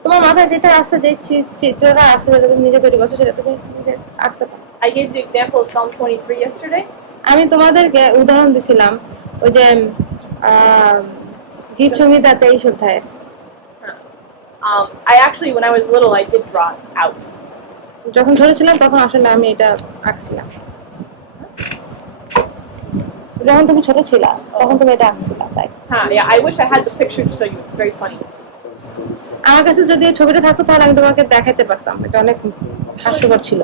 তোমার মাথায় যেটা আছে যে চিত্রটা আছে যেটা তুমি নিজে তৈরি করছো সেটা তুমি নিজে আঁকতে পারো। I gave the example of Psalm 23 yesterday. আমি তোমাদেরকে উদাহরণ দিছিলাম ওই যে গীত সংহিতা 23 অধ্যায়। I actually, when I was little, I did draw it out. যখন ছোট ছিলাম তখন আসলে আমি এটা আঁকছিলাম। যখন তুমি ছোট ছিলা তখন তুমি এটা আঁকছিলা তাই। Yeah, I wish I had the picture to show you. It's very funny. আমার কাছে যদি এই ছবিটা থাকতো তাহলে আমি তোমাকে দেখাতে পারতাম। এটা অনেক হাস্যকর ছিল।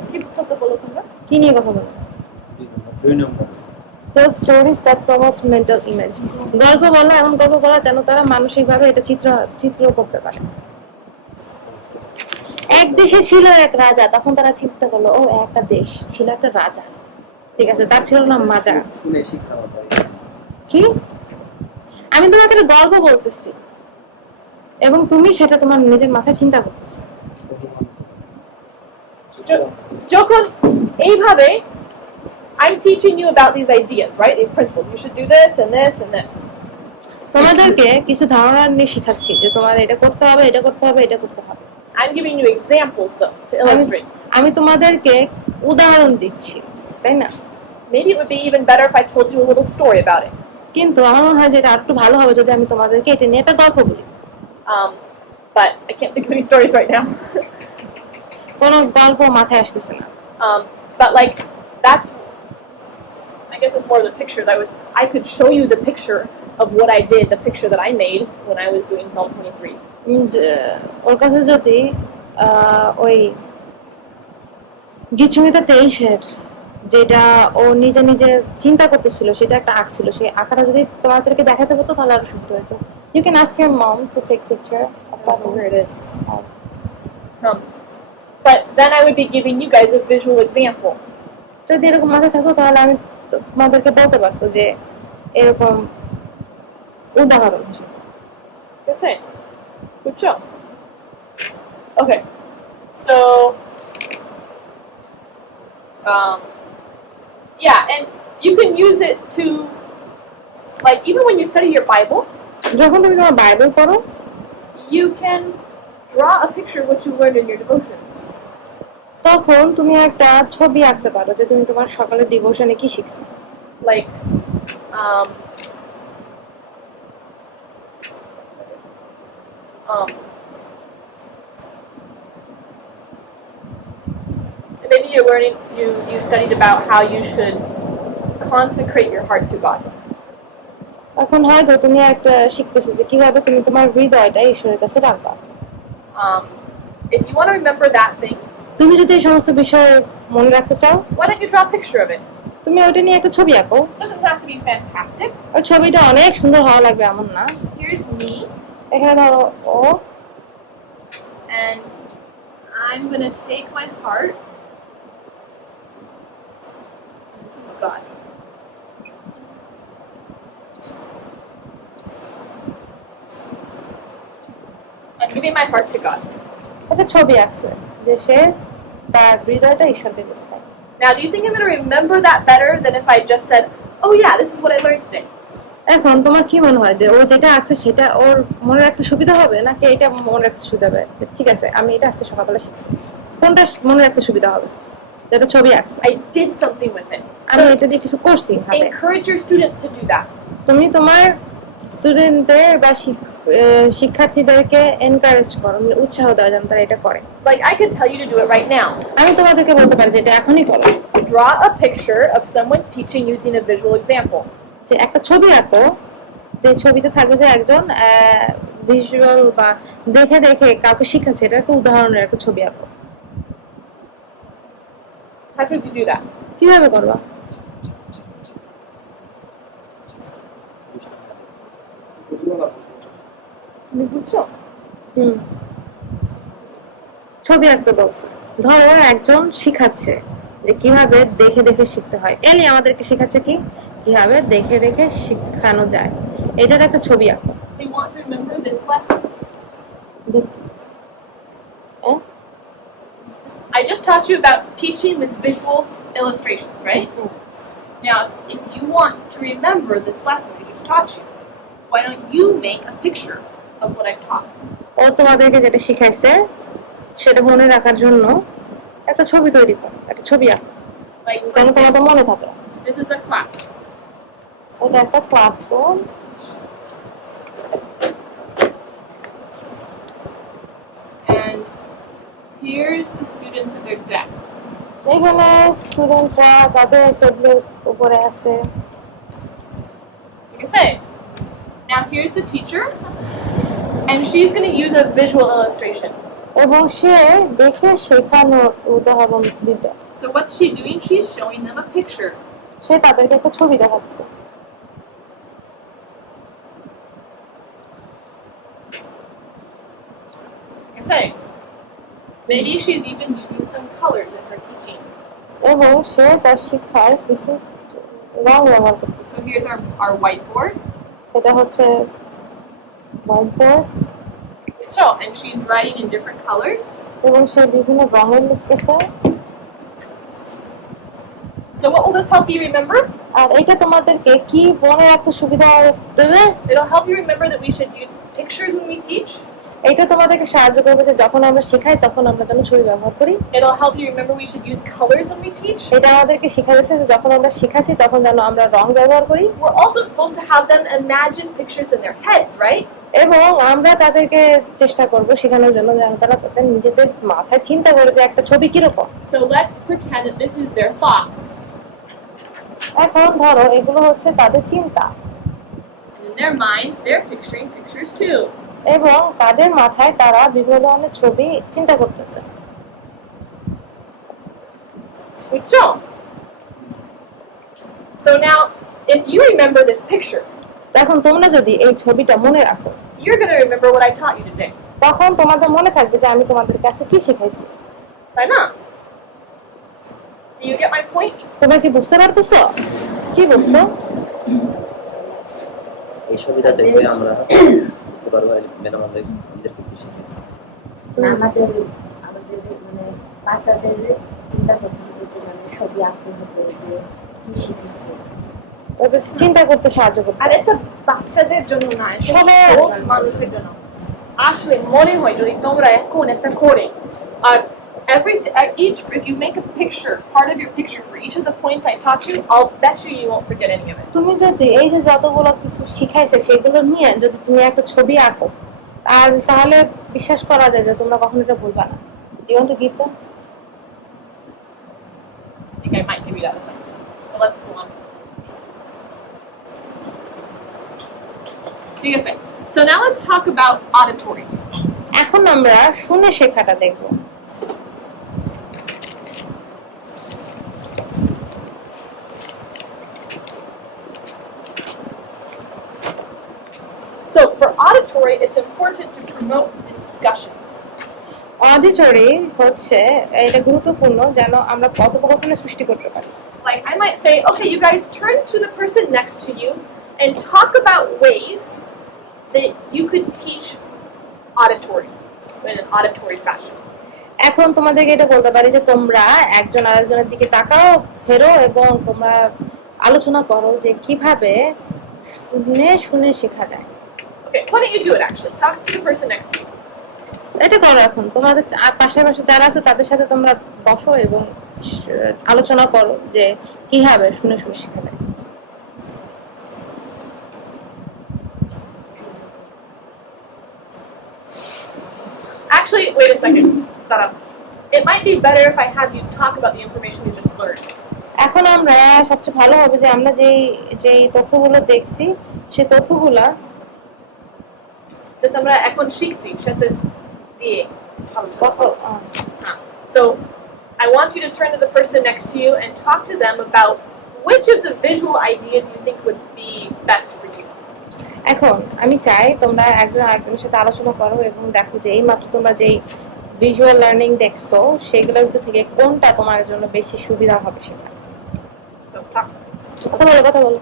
কি নিয়ে কথা বলো? 2 নম্বর Those stories that promotes mental image. গল্প বলা এমন গল্প বলা যেন তারা মানসিকভাবে এটা চিত্র করতে পারে। এক দেশে ছিল এক রাজা, তখন তারা চিন্তা করলো ও একটা দেশ ছিল একটা রাজা, ঠিক আছে, তার ছিল না মাজা। শুনে শিক্ষা হবে কি আমি তোমাকে একটা গল্প বলতেছি এবং তুমি সেটা তোমার নিজের মাথায় চিন্তা করতেছো। যখন এইভাবে I'm teaching you about these ideas, right? These principles. You should do this and this and this. তোমাদেরকে কিছু ধারণা নিয়ে শেখাচ্ছি যে তোমার এটা করতে হবে, এটা করতে হবে, এটা করতে হবে। I'm giving you examples though to illustrate. আমি তোমাদেরকে উদাহরণ দিচ্ছি, তাই না? Maybe it would be even better if I told you a little story about it. কিন্তু আমার মনে হয় যে এটা আরেকটু ভালো হবে যদি আমি তোমাদেরকে এটা নিয়ে একটা গল্প বলি। But I can't think of any stories right now. কোনো গল্প মাথায় আসতেছে না। But like that's, I guess it's more of the pictures. I could show you the picture of what I did, the picture that I made when I was doing Psalm 23. ওর কাছে যদি ওই গীত সংহিতা 23 যেটা ও নিজে নিজে চিন্তা করতেছিল সেটা একটা আঁকছিল, সেই আঁকাটা যদি তোমাদেরকে দেখাতে হতো তাহলে আরো সুন্দর হতো। You can ask your mom to take picture of that. Where it is. But then I would be giving you guys a visual example. যদি এরকম মাথায় থাকতো তাহলে আমি তোমাদেরকে বলতে পারতো যে এরকম উদাহরণ হিসেবে। Just saying. Good job. Okay. So, yeah, and you can use it to, like, even when you study your Bible, যখন তুমি তোমার বাইবেল পড়ো, you can draw a picture of what you learned in your devotions. তখন তুমি একটা ছবি আঁকতে পারো যে তুমি তোমার সকালের ডিভোশনে কি শিখছো। Like, maybe you're learning, you studied about how you should consecrate your heart to God. এখন হয়তো তুমি একটা শিখতেছো যে কিভাবে তুমি তোমার হৃদয়টা ঈশ্বরের কাছে রাখবা। If you want to remember that thing, তুমি যদি এই সমস্ত বিষয় মনে রাখতে চাও, why don't you draw a picture of it? তুমি ওইটা নিয়ে একটা ছবি আঁকো। It doesn't have to be fantastic. ওই ছবিটা অনেক সুন্দর হওয়া লাগবে এমন না। Here's me, এখানে ধরো ও, and I'm gonna take my heart. This is God. I'm giving my heart to God. একটা ছবি আঁকছে যে সে তার হৃদয়টা ঈশ্বরকে দিতে পারে। Now, do you think I'm gonna remember that better than if I just said, "Oh yeah, this is what I learned today"? এখন তোমার কি মনে হয় যে ও যেটা আঁকছে সেটা ওর মনে রাখতে সুবিধা হবে নাকি এটা মনে রাখতে সুবিধা হবে? যে ঠিক আছে আমি এটা আজকে সকালবেলা শিখছি, কোনটা মনে রাখতে সুবিধা হবে? যেটা ছবি আঁকছে, I did something with it. আমি এটা দিয়ে কিছু করছি হাতে। Encourage your students to do that. তুমি তোমার স্টুডেন্টদের বা শিক্ষার্থীদেরকে এনকারেজ করো, মানে উৎসাহ দাও যেন তারা এটা করে। Like I could tell you to do it right now. আমি তোমাদেরকে বলতে পারি যে এটা এখনই করো। Draw a picture of someone teaching using a visual example. যে একটা ছবি আঁকো, যে ছবিতে থাকবে যে একজন ভিজুয়াল বা দেখে দেখে কাউকে শিখাচ্ছে, এটা একটা উদাহরণের একটা ছবি আঁকো। How could you do that? কিভাবে করবা? তুমি বুঝছো? ছবি আঁকতে বলছে, ধরো একজন শিখাচ্ছে যে কিভাবে দেখে দেখে শিখতে হয়। এলি আমাদেরকে শিখাচ্ছে কি কিভাবে দেখে দেখে শিখানো যায়, এটার একটা ছবি আঁকো। They want to remember this lesson. I just taught you about teaching with visual illustrations, right? Now, if you want to remember this lesson I just taught you, why don't you make a picture of what I've taught? ও তোমাদেরকে যেটা শিখাইছে সেটা মনে রাখার জন্য একটা ছবি তৈরি করো, একটা ছবি আঁকো, Like, for যেন তোমাদের example, মনে থাকে। this is a class. এটা একটা classroom, And here's the students at their desks. এখানে স্টুডেন্টরা তাদের টেবিলের উপরে আছে। Like I said, now here's the teacher, and she's going to use a visual illustration. এবং সে দেখে শেখানোর উদাহরণ দিবে। So what's she doing? She's showing them a picture. সে তাদেরকে একটা ছবি দেখাচ্ছে। Like I say, maybe she's even using some colors in her teaching. এবং সে তার শিক্ষায় কিছু রং ব্যবহার করতেছে। So here's our whiteboard. এটা হচ্ছে white board, So, and she's writing in different colors. এবং সে বিভিন্ন রঙের লিখতেছে। So what will this help you remember? আর এটা তোমাদেরকে কি মনে রাখতে সুবিধা দেবে? It'll help you remember that we should use pictures when we teach. এটা তোমাদেরকে সাহায্য করবে যে যখন আমরা শেখাই তখন আমরা যেন ছবি ব্যবহার করি। It'll help you remember we should use colors when we teach. এটা আমাদেরকে শিখাচ্ছে যে যখন আমরা শেখাচ্ছি তখন যেন আমরা রং ব্যবহার করি। We're also supposed to have them imagine pictures in their heads, right? এবং আমরা তাদেরকে চেষ্টা করব শেখানোর জন্য যেন তারা তাদের নিজেদের মাথায় চিন্তা করে যে একটা ছবি কিরকম। So let's pretend that this is their thoughts. এখন ধরো এগুলো হচ্ছে তাদের চিন্তা, And in their minds, they're picturing pictures too. এবং তাদের মাথায় তারা বিভিন্ন ধরনের ছবি চিন্তা করতেছে। বুঝছো? So now, if you remember this picture, এখন তোমরা যদি এই ছবিটা মনে রাখো, you're going to remember what I taught you today. তখন তোমাদের মনে থাকবে যে আমি তোমাদের কাছে কি শিখাইছি। তাই না? Do you get my point? তোমরা কি বুঝতে পারতেছো? কি বুঝছো? এই ছবিটা দেখলে আমরা বুঝতে পারবো ম্যাডাম আমাদেরকে কি শিখিয়েছে। আমাদের মানে বাচ্চাদের চিন্তা করতে হবে যে মানে ছবি আঁকতে হবে যে কি শিখেছে, ওদের চিন্তা করতে সাহায্য করবে। আর এটা বাচ্চাদের জন্য না, এটা সবার সব মানুষের জন্য। আসলে মনে হয় যদি তোমরা এখন একটা করে আর if you make a picture, part of your picture for each of the points I taught you, I'll bet you won't forget any of it. তুমি যদি এই যে যতগুলো কিছু শিখাইছে সেগুলো নিয়ে যদি তুমি একটা ছবি আঁকো আর তাহলে বিশ্বাস করা যায় যে তোমরা কখনো এটা ভুলবা না। Do you want to give them? I think I might give you that a second. But let's go on. So now let's talk about auditory. এখন আমরা শুনে শেখাটা দেখব। So for auditory, it's important to promote discussions. Auditory হচ্ছে এটা গুরুত্বপূর্ণ যেন আমরা কথোপকথনের সৃষ্টি করতে পারি। Like I might say, okay, you guys turn to the person next to you and talk about ways that you could teach auditory in an auditory fashion. এখন তোমাদেরকে এটা বলতে পারি যে তোমরা একজন আরেকজনের দিকে তাকাও, ফেরো এবং তোমরা আলোচনা করো যে কিভাবে শুনে শুনে শেখা যায়। Okay, why don't you do it actually? Talk to the person next to you. এটা করো এখন তোমাদের পাশাপাশি যারা আছে তাদের সাথে তোমরা বসো এবং আলোচনা করো যে কিভাবে শুনে শুনে শেখা যায়। Actually, wait a second. Tara. It might be better if I have you talk about the information you just learned. এখন আমরা সবচেয়ে ভালো হবে যে আমরা যেই তথ্যগুলো দেখছি সেই তথ্যগুলা যেটা আমরা এখন শিখছি সেটা দিয়ে আলোচনা কত করব। So, I want you to turn to the person next to you and talk to them about which of the visual ideas you think would be best for you. এখন আমি চাই তোমরা একজন আরেকজনের সাথে আলোচনা করো এবং দেখো যে এই মাত্র তোমরা যেই ভিজুয়াল লার্নিং দেখছো সেগুলোর ভিতর থেকে কোনটা তোমার জন্য বেশি সুবিধা হবে শেখা। So, talk. কথা বলো।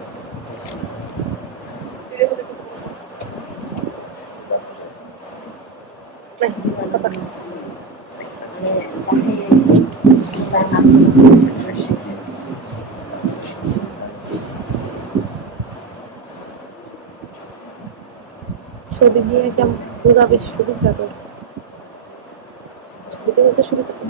ছবি দিয়ে কেমন বোঝা বেশি সুবিধা তো ছবিতে বোঝা সুবিধা তো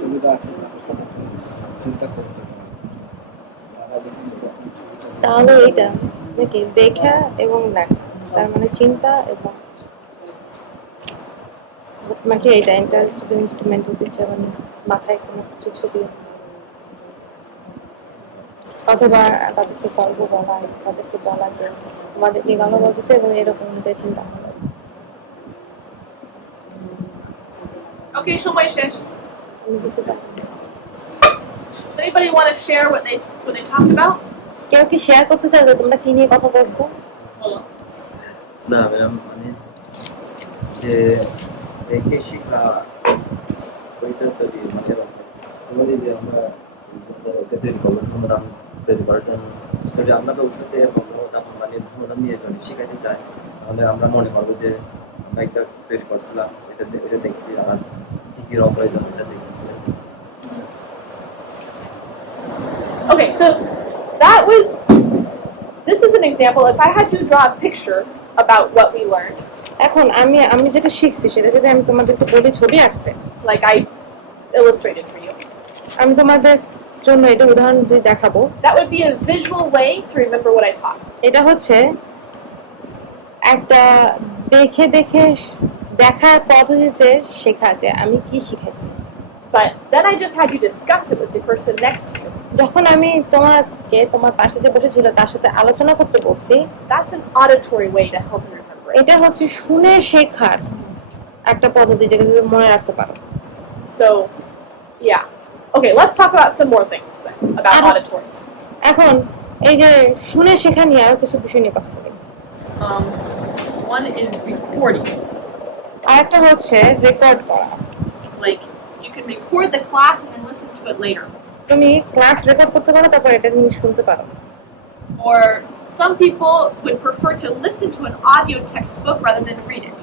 সুবিধা আছে চিন্তা করতে তাহলে এইটা নাকি দেখা এবং দেখা তার মানে চিন্তা এবং নাকি এইটা ইনস্ট্রুমেন্টাল পিকচার মানে মাথায় কোনো কিছু ছবি অথবা তাদেরকে গল্প বলা তাদেরকে বলা যে আমাদেরকে গল্প বলতেছে এবং এরকম চিন্তা হবে। Okay, সময় শেষ. কিছুটা Does anybody want to share what they talked about? কেউ কি শেয়ার করতে চাও যে তোমরা কি নিয়ে কথা বলছো? না ম্যাম মানে যে দেখে শিখা ওইটা তৈরি মানে আমাদের যে আমরা ওটা তৈরি করবো ধর্মদান তৈরি করার জন্য যদি আমরা ভবিষ্যতে ধর্মদান মানে ধর্মদান নিয়ে যদি শিখাইতে চাই তাহলে আমরা মনে করবো যে আমরা এটা তৈরি করছিলাম এটা দেখছি আর কি কি রং প্রয়োজন এটা দেখছি। Okay, so this is an example. If I had you draw a picture about what we learned, এখন আমি যেটা শিখছি সেটা যদি আমি তোমাদেরকে বলি ছবি আঁকতে, like I illustrated for you, আমি তোমাদের জন্য এটা উদাহরণ দিয়ে দেখাবো। that would be a visual way to remember what I taught. এটা হচ্ছে একটা দেখে দেখে দেখার পদ্ধতিতে শেখা যে আমি কি শিখাইছি। But then I just had you discuss it with the person next to you. যখন আমি তোমার পাশে যে বসেছিল তার সাথে আলোচনা করতে বলছি, That's an auditory way to help you remember it. এটা হচ্ছে শুনে শেখার একটা পদ্ধতি যেটা তুমি মনে রাখতে পারো। So, yeah. Okay, let's talk about some more things then, about auditory. এখন এই যে শুনে শেখা নিয়ে আরো কিছু বিষয় নিয়ে কথা বলি। One is recordings. আর একটা হচ্ছে রেকর্ড করা। Like, you can record the class and then listen to it later. তুমি ক্লাস রেকর্ড করতে পারো তারপর এটা নিয়ে শুনতে পারো। Or some people would prefer to listen to an audio textbook rather than read it.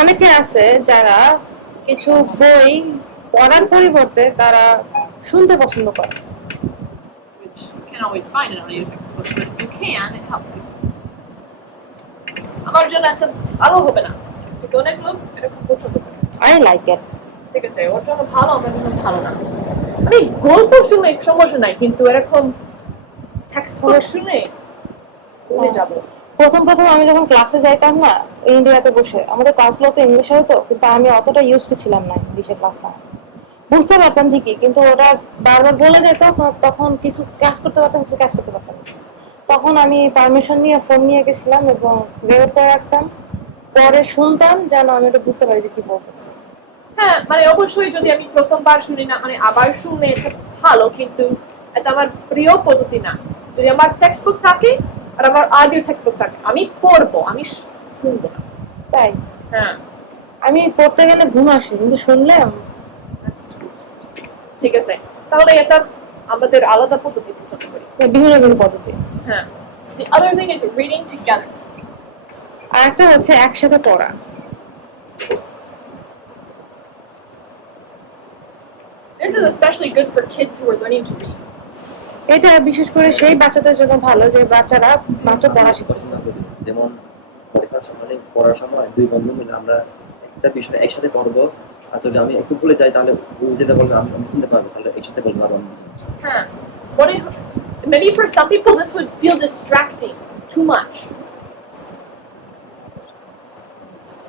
অনেকে আছে যারা কিছু বই পড়ার পরিবর্তে তারা শুনতে পছন্দ করে। Which you can't always find in an audio textbook, but if you can, it helps you. আমার জন্য একটা ভালো হবে না, কিন্তু অনেক লোক এটা খুব পছন্দ করে। I like it. ঠিক আছে, ওর জন্য ভালো, আমার জন্য ভালো না। আমি গল্প শুনলে সমস্যা নাই, কিন্তু এরকম টেক্সট পড়ে শুনে ভুলে যাবো। প্রথম আমি যখন ক্লাসে যাইতাম না ইন্ডিয়াতে বসে আমাদের ক্লাসগুলো তো ইংলিশে হতো, কিন্তু আমি অতটা ইউজ টু ছিলাম না ইংলিশের ক্লাস না। বুঝতে পারতাম ঠিকই, কিন্তু ওরা বারবার বলে যেত, তখন কিছু ক্লাস করতে পারতাম, কিছু ক্লাস করতে পারতাম না। তখন আমি পারমিশন নিয়ে ফোন নিয়ে গেছিলাম এবং রেকর্ড করে রাখতাম, পরে শুনতাম যেন আমি এটা বুঝতে পারি যে কি বলতেছে। হ্যাঁ, মানে অবশ্যই যদি আমি প্রথমবার শুনি না, মানে আবার শুনলে এটা ভালো, কিন্তু এটা আমার প্রিয় পদ্ধতি না। যদি আমার টেক্সট বুক থাকে আর আমার আগের টেক্সট বুক থাকে, আমি পড়বো, আমি শুনবো না। তাই হ্যাঁ, আমি পড়তে গেলে ঘুম আসে, কিন্তু শুনলে ঠিক আছে, তাহলে এটা আমাদের আলাদা পদ্ধতি পছন্দ করি। বিভিন্ন বিভিন্ন পদ্ধতি। হ্যাঁ, the other thing is reading together. আর একটা হচ্ছে একসাথে পড়া। This is especially good for kids who are learning to read. এটা বিশেষ করে সেই বাচ্চাদের জন্য ভালো যে বাচ্চারা মাত্র পড়া শিখছে। যেমন পড়ার সময় দুই বন্ধু মিলে আমরা একটা বিষয় একসাথে পড়বো, আর যদি আমি একটু ভুলে যাই তাহলে ও যেটা বলবে আমি শুনতে পারবো, তাহলে একসাথে বলবো। আর হ্যাঁ, maybe for some people this would feel distracting too much.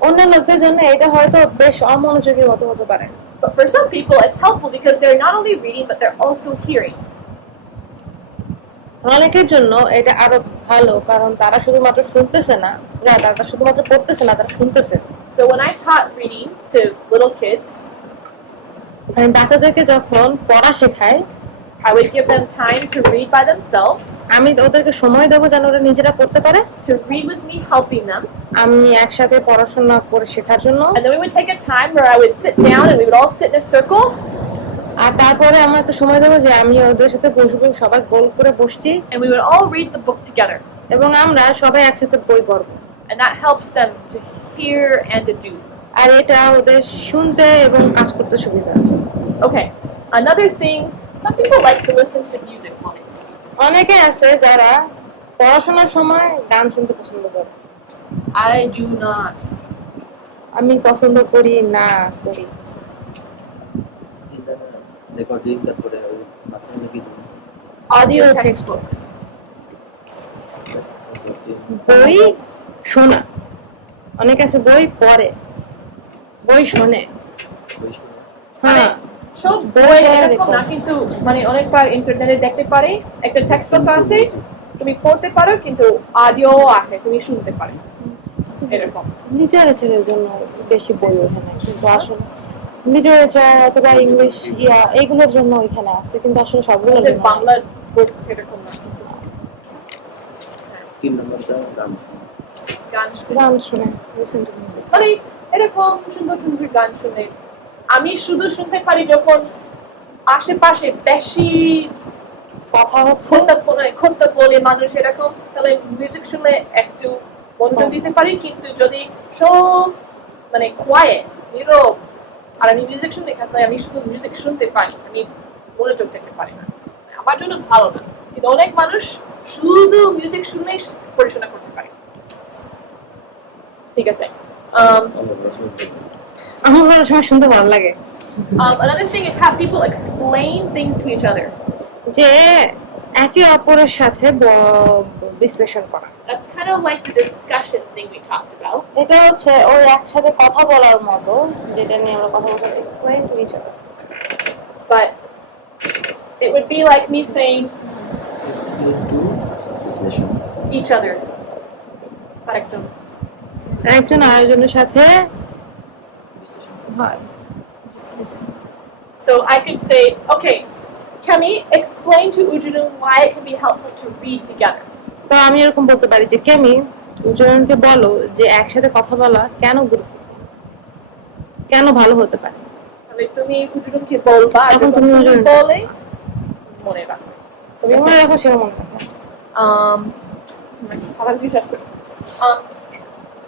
অন্য লোকদের জন্য এটা হয়তো বেশ অমনোযোগীর মতো হতে পারে, But for some people it's helpful because they're not only reading but they're also hearing. অনেকের জন্য এটা আরো ভালো, কারণ তারা শুধুমাত্র শুনতেছে না, তারা শুধুমাত্র পড়তেছে না, তারা শুনতেছে। So when I taught reading to little kids, আমি বাচ্চাদেরকে যখন পড়া শেখাই, I would give them time to read by themselves, আমি ওদেরকে সময় দেবো যেন ওরা নিজেরা পড়তে পারে, to read with me helping them, আমি একসাথে পড়াশোনা করে শেখার জন্য। and then we would take a time where I would sit down and we would all sit in a circle, আর তারপরে আমরা একটা সময় দেবো যে আমি ওদের সাথে বসবো, সবাই গোল করে বসছি, and we would all read the book together, এবং আমরা সবাই একসাথে বই পড়বো। and that helps them to hear and to do. আর এটা ওদের শুনতে এবং কাজ করতে সুবিধা। Okay, another thing, some people like to listen to music while they study. অনেকে আছে যারা পড়াশোনার সময় গান শুনতে পছন্দ করে। I do not. আমি পছন্দ করি না করি। রেকর্ডিং তারপরে মাঝখানে কিছু অডিও টেক্সট textbook. বই শোনা, অনেক আছে বই পড়ে, বই শোনে। হ্যাঁ, সব বই এরকম না, কিন্তু মানে অনেকবার ইন্টারনেটে দেখতে পারি একটা টেক্সটবুক আছে, তুমি পড়তে পারো কিন্তু অডিও আছে, তুমি শুনতে পারো এরকম। লিটারেচারের জন্য বেশি বই ওখানে, কিন্তু আসলে লিটারেচার অথবা ইংলিশ এইগুলোর জন্য ওইখানে আছে, কিন্তু আসলে সবগুলোর আমাদের জন্য বাংলা বুক এরকম না, কিন্তু 3 নম্বরটা গান শোনা। গান শুনে, গান শুনে listen to music। মানে এরকম সুন্দর সুন্দর গান শুনে আমি শুধু শুনতে পারি যখন আশেপাশে বেশি কথা হচ্ছে, খোঁতা বলে মানুষ এরকম, তাহলে মিউজিক শুনলে একটু মনোযোগ দিতে পারি, কিন্তু যদি সব মানে কোয়াইট নীরব আর আমি মিউজিক শুনতে থাকলে আমি শুধু মিউজিক শুনতে পারি, আমি মনোযোগ দিতে পারি না, আমার জন্য ভালো না। কিন্তু অনেক মানুষ শুধু মিউজিক শুনেই পড়াশোনা করতে পারে। ঠিক আছে, আমার অনেক সময় শুনতে ভালো লাগে। another thing is have people explain things to each other. যে একে অপরের সাথে বিশ্লেষণ করা, That's kind of like the discussion thing we talked about. এটা হচ্ছে ওই একসাথে কথা বলার মতো, যেটা নিয়ে আমরা কথা বলতে explain to each other. But it would be like me saying each other. একজন আরেকজনের সাথে হয়। So I could say, okay, Kemi, explain to Ujunu why it can be helpful to read together. তো আমি এরকম বলতে পারি যে কেমি, উজ্জয়নকে বলো যে একসাথে কথা বলা কেন গুরুত্বপূর্ণ, কেন ভালো হতে পারে। তবে তুমি উজ্জয়নকে বলবা, এখন তুমি উজ্জয়ন বলে মনে রাখো, তুমি মনে রাখো, সেও মনে রাখো।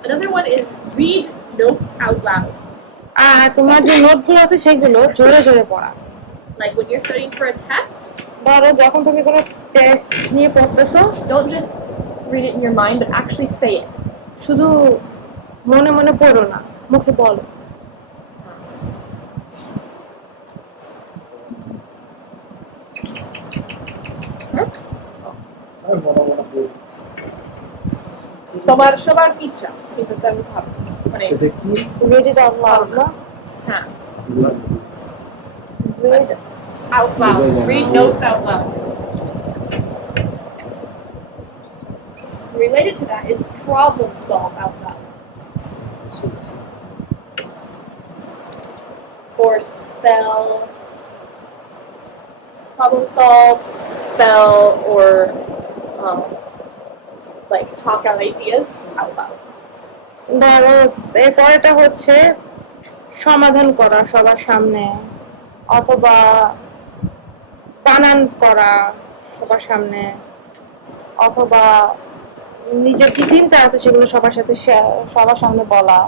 Another one is read notes out loud. আর তোমার যে নোটগুলো আছে সেগুলো জোরে জোরে পড়া। Like when you're studying for a test, ধরো যখন তুমি কোনো টেস্ট নিয়ে পড়তেছো, don't just read it in your mind, but actually say it. শুধু মনে মনে পড়ো না, মুখে বলো। তোমার সবার ইচ্ছা কিন্তু তেমন ভাব মানে এটা কি read it out loud না হ্যাঁ read out loud read notes out loud. Related to that is problem solve out loud or spell problem solve spell or like talk out ideas out loud. ধরো এরপরেটা হচ্ছে সমাধান করা সবার সামনে অথবা বানান করা সবার সামনে অথবা নিজের কি চিন্তা আছে সেগুলো সবার সাথে সবার সামনে বলা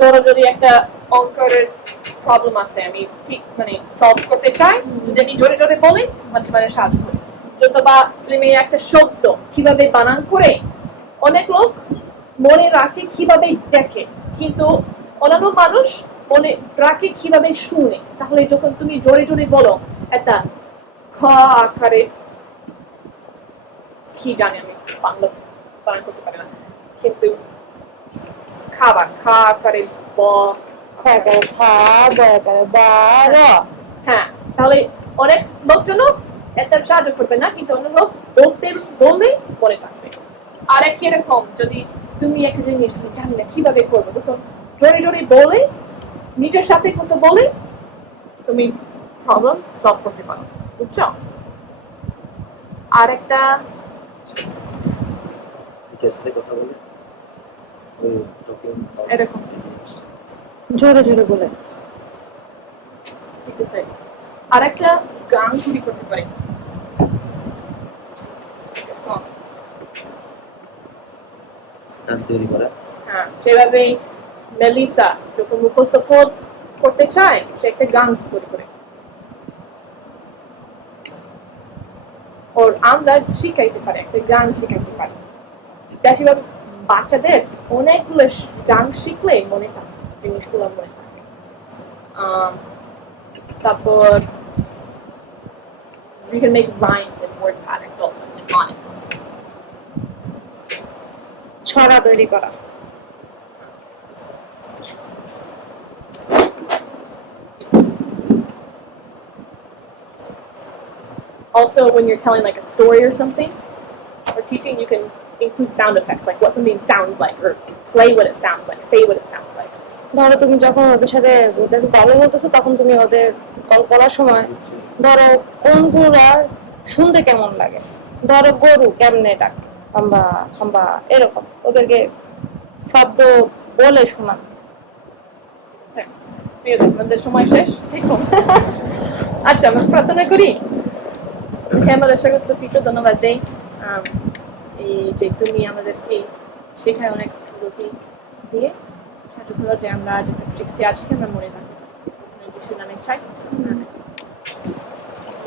ধরো যদি একটা অঙ্কের প্রবলেম আছে আমি ঠিক মানে সলভ করতে চাই যদি আমি জোরে জোরে বলি মাঝে মাঝে সাহায্য করি অথবা তুমি একটা শব্দ কিভাবে বানান করে অনেক লোক মনে রাখে কিভাবে দেখে কিন্তু অন্যান্য মানুষ মনে রাখে কিভাবে শুনে তাহলে যখন তুমি জোরে জোরে বলো একটা খ আকারে কি জানি আমি বাংলা বানান করতে পারি না কিন্তু খাবার খা আকারে ব হ্যাঁ হ্যাঁ তাহলে অনেক লোকজন এত সাহায্য করবে না কিন্তু অনেক লোক বলতে বললে মনে থাকবে আর এক এরকম যদি তুমি একটা জিনিস আমি জানি না কিভাবে করবো তখন জোরে জোরে বলে নিজের সাথে কথা বলে তুমি প্রবলেম সলভ করতে পারো বুঝছো আর একটা টিচার সাথে কথা বলে ওই টকিং এরকম জোরে জোরে বলে ঠিক আছে আর একটা গান তৈরি করতে পারি song গান তৈরি করা হ্যাঁ যেভাবে মেলিসা যখন মুখস্থ করতে চায় সে একটা গান তৈরি করে ওর আমরা শিখাইতে পারি একটা গান শিখাইতে পারি বেশিরভাগ বাচ্চাদের অনেকগুলো গান শিখলে মনে থাকে জিনিসগুলো মনে থাকে তারপর we can make rhymes and word patterns also mnemonics ছড়া তৈরি করা also when you're telling like a story or something or teaching you can include sound effects like what something sounds like or play what it sounds like say what it sounds like ধরো তুমি যখন ওদের সাথে ওদের গল্প বলতেছো তখন তুমি ওদের গল্প বলার সময় ধরো কোনগুলা শুনতে কেমন লাগে ধরো গরু কেমনে ডাকে হাম্বা হাম্বা এরকম ওদেরকে শব্দ বলে শোনান ঠিক আছে আমাদের সময় শেষ ঠিক আচ্ছা আমরা প্রার্থনা করি হ্যাঁ আমাদের সমস্ত পিতা ধন্যবাদ দেই এই যে তুমি আমাদেরকে শেখায় অনেক গতি দিয়ে সাহায্য করো যে আমরা যেটা শিখছি আজকে আমরা মনে রাখবো যিশুর নামে চাই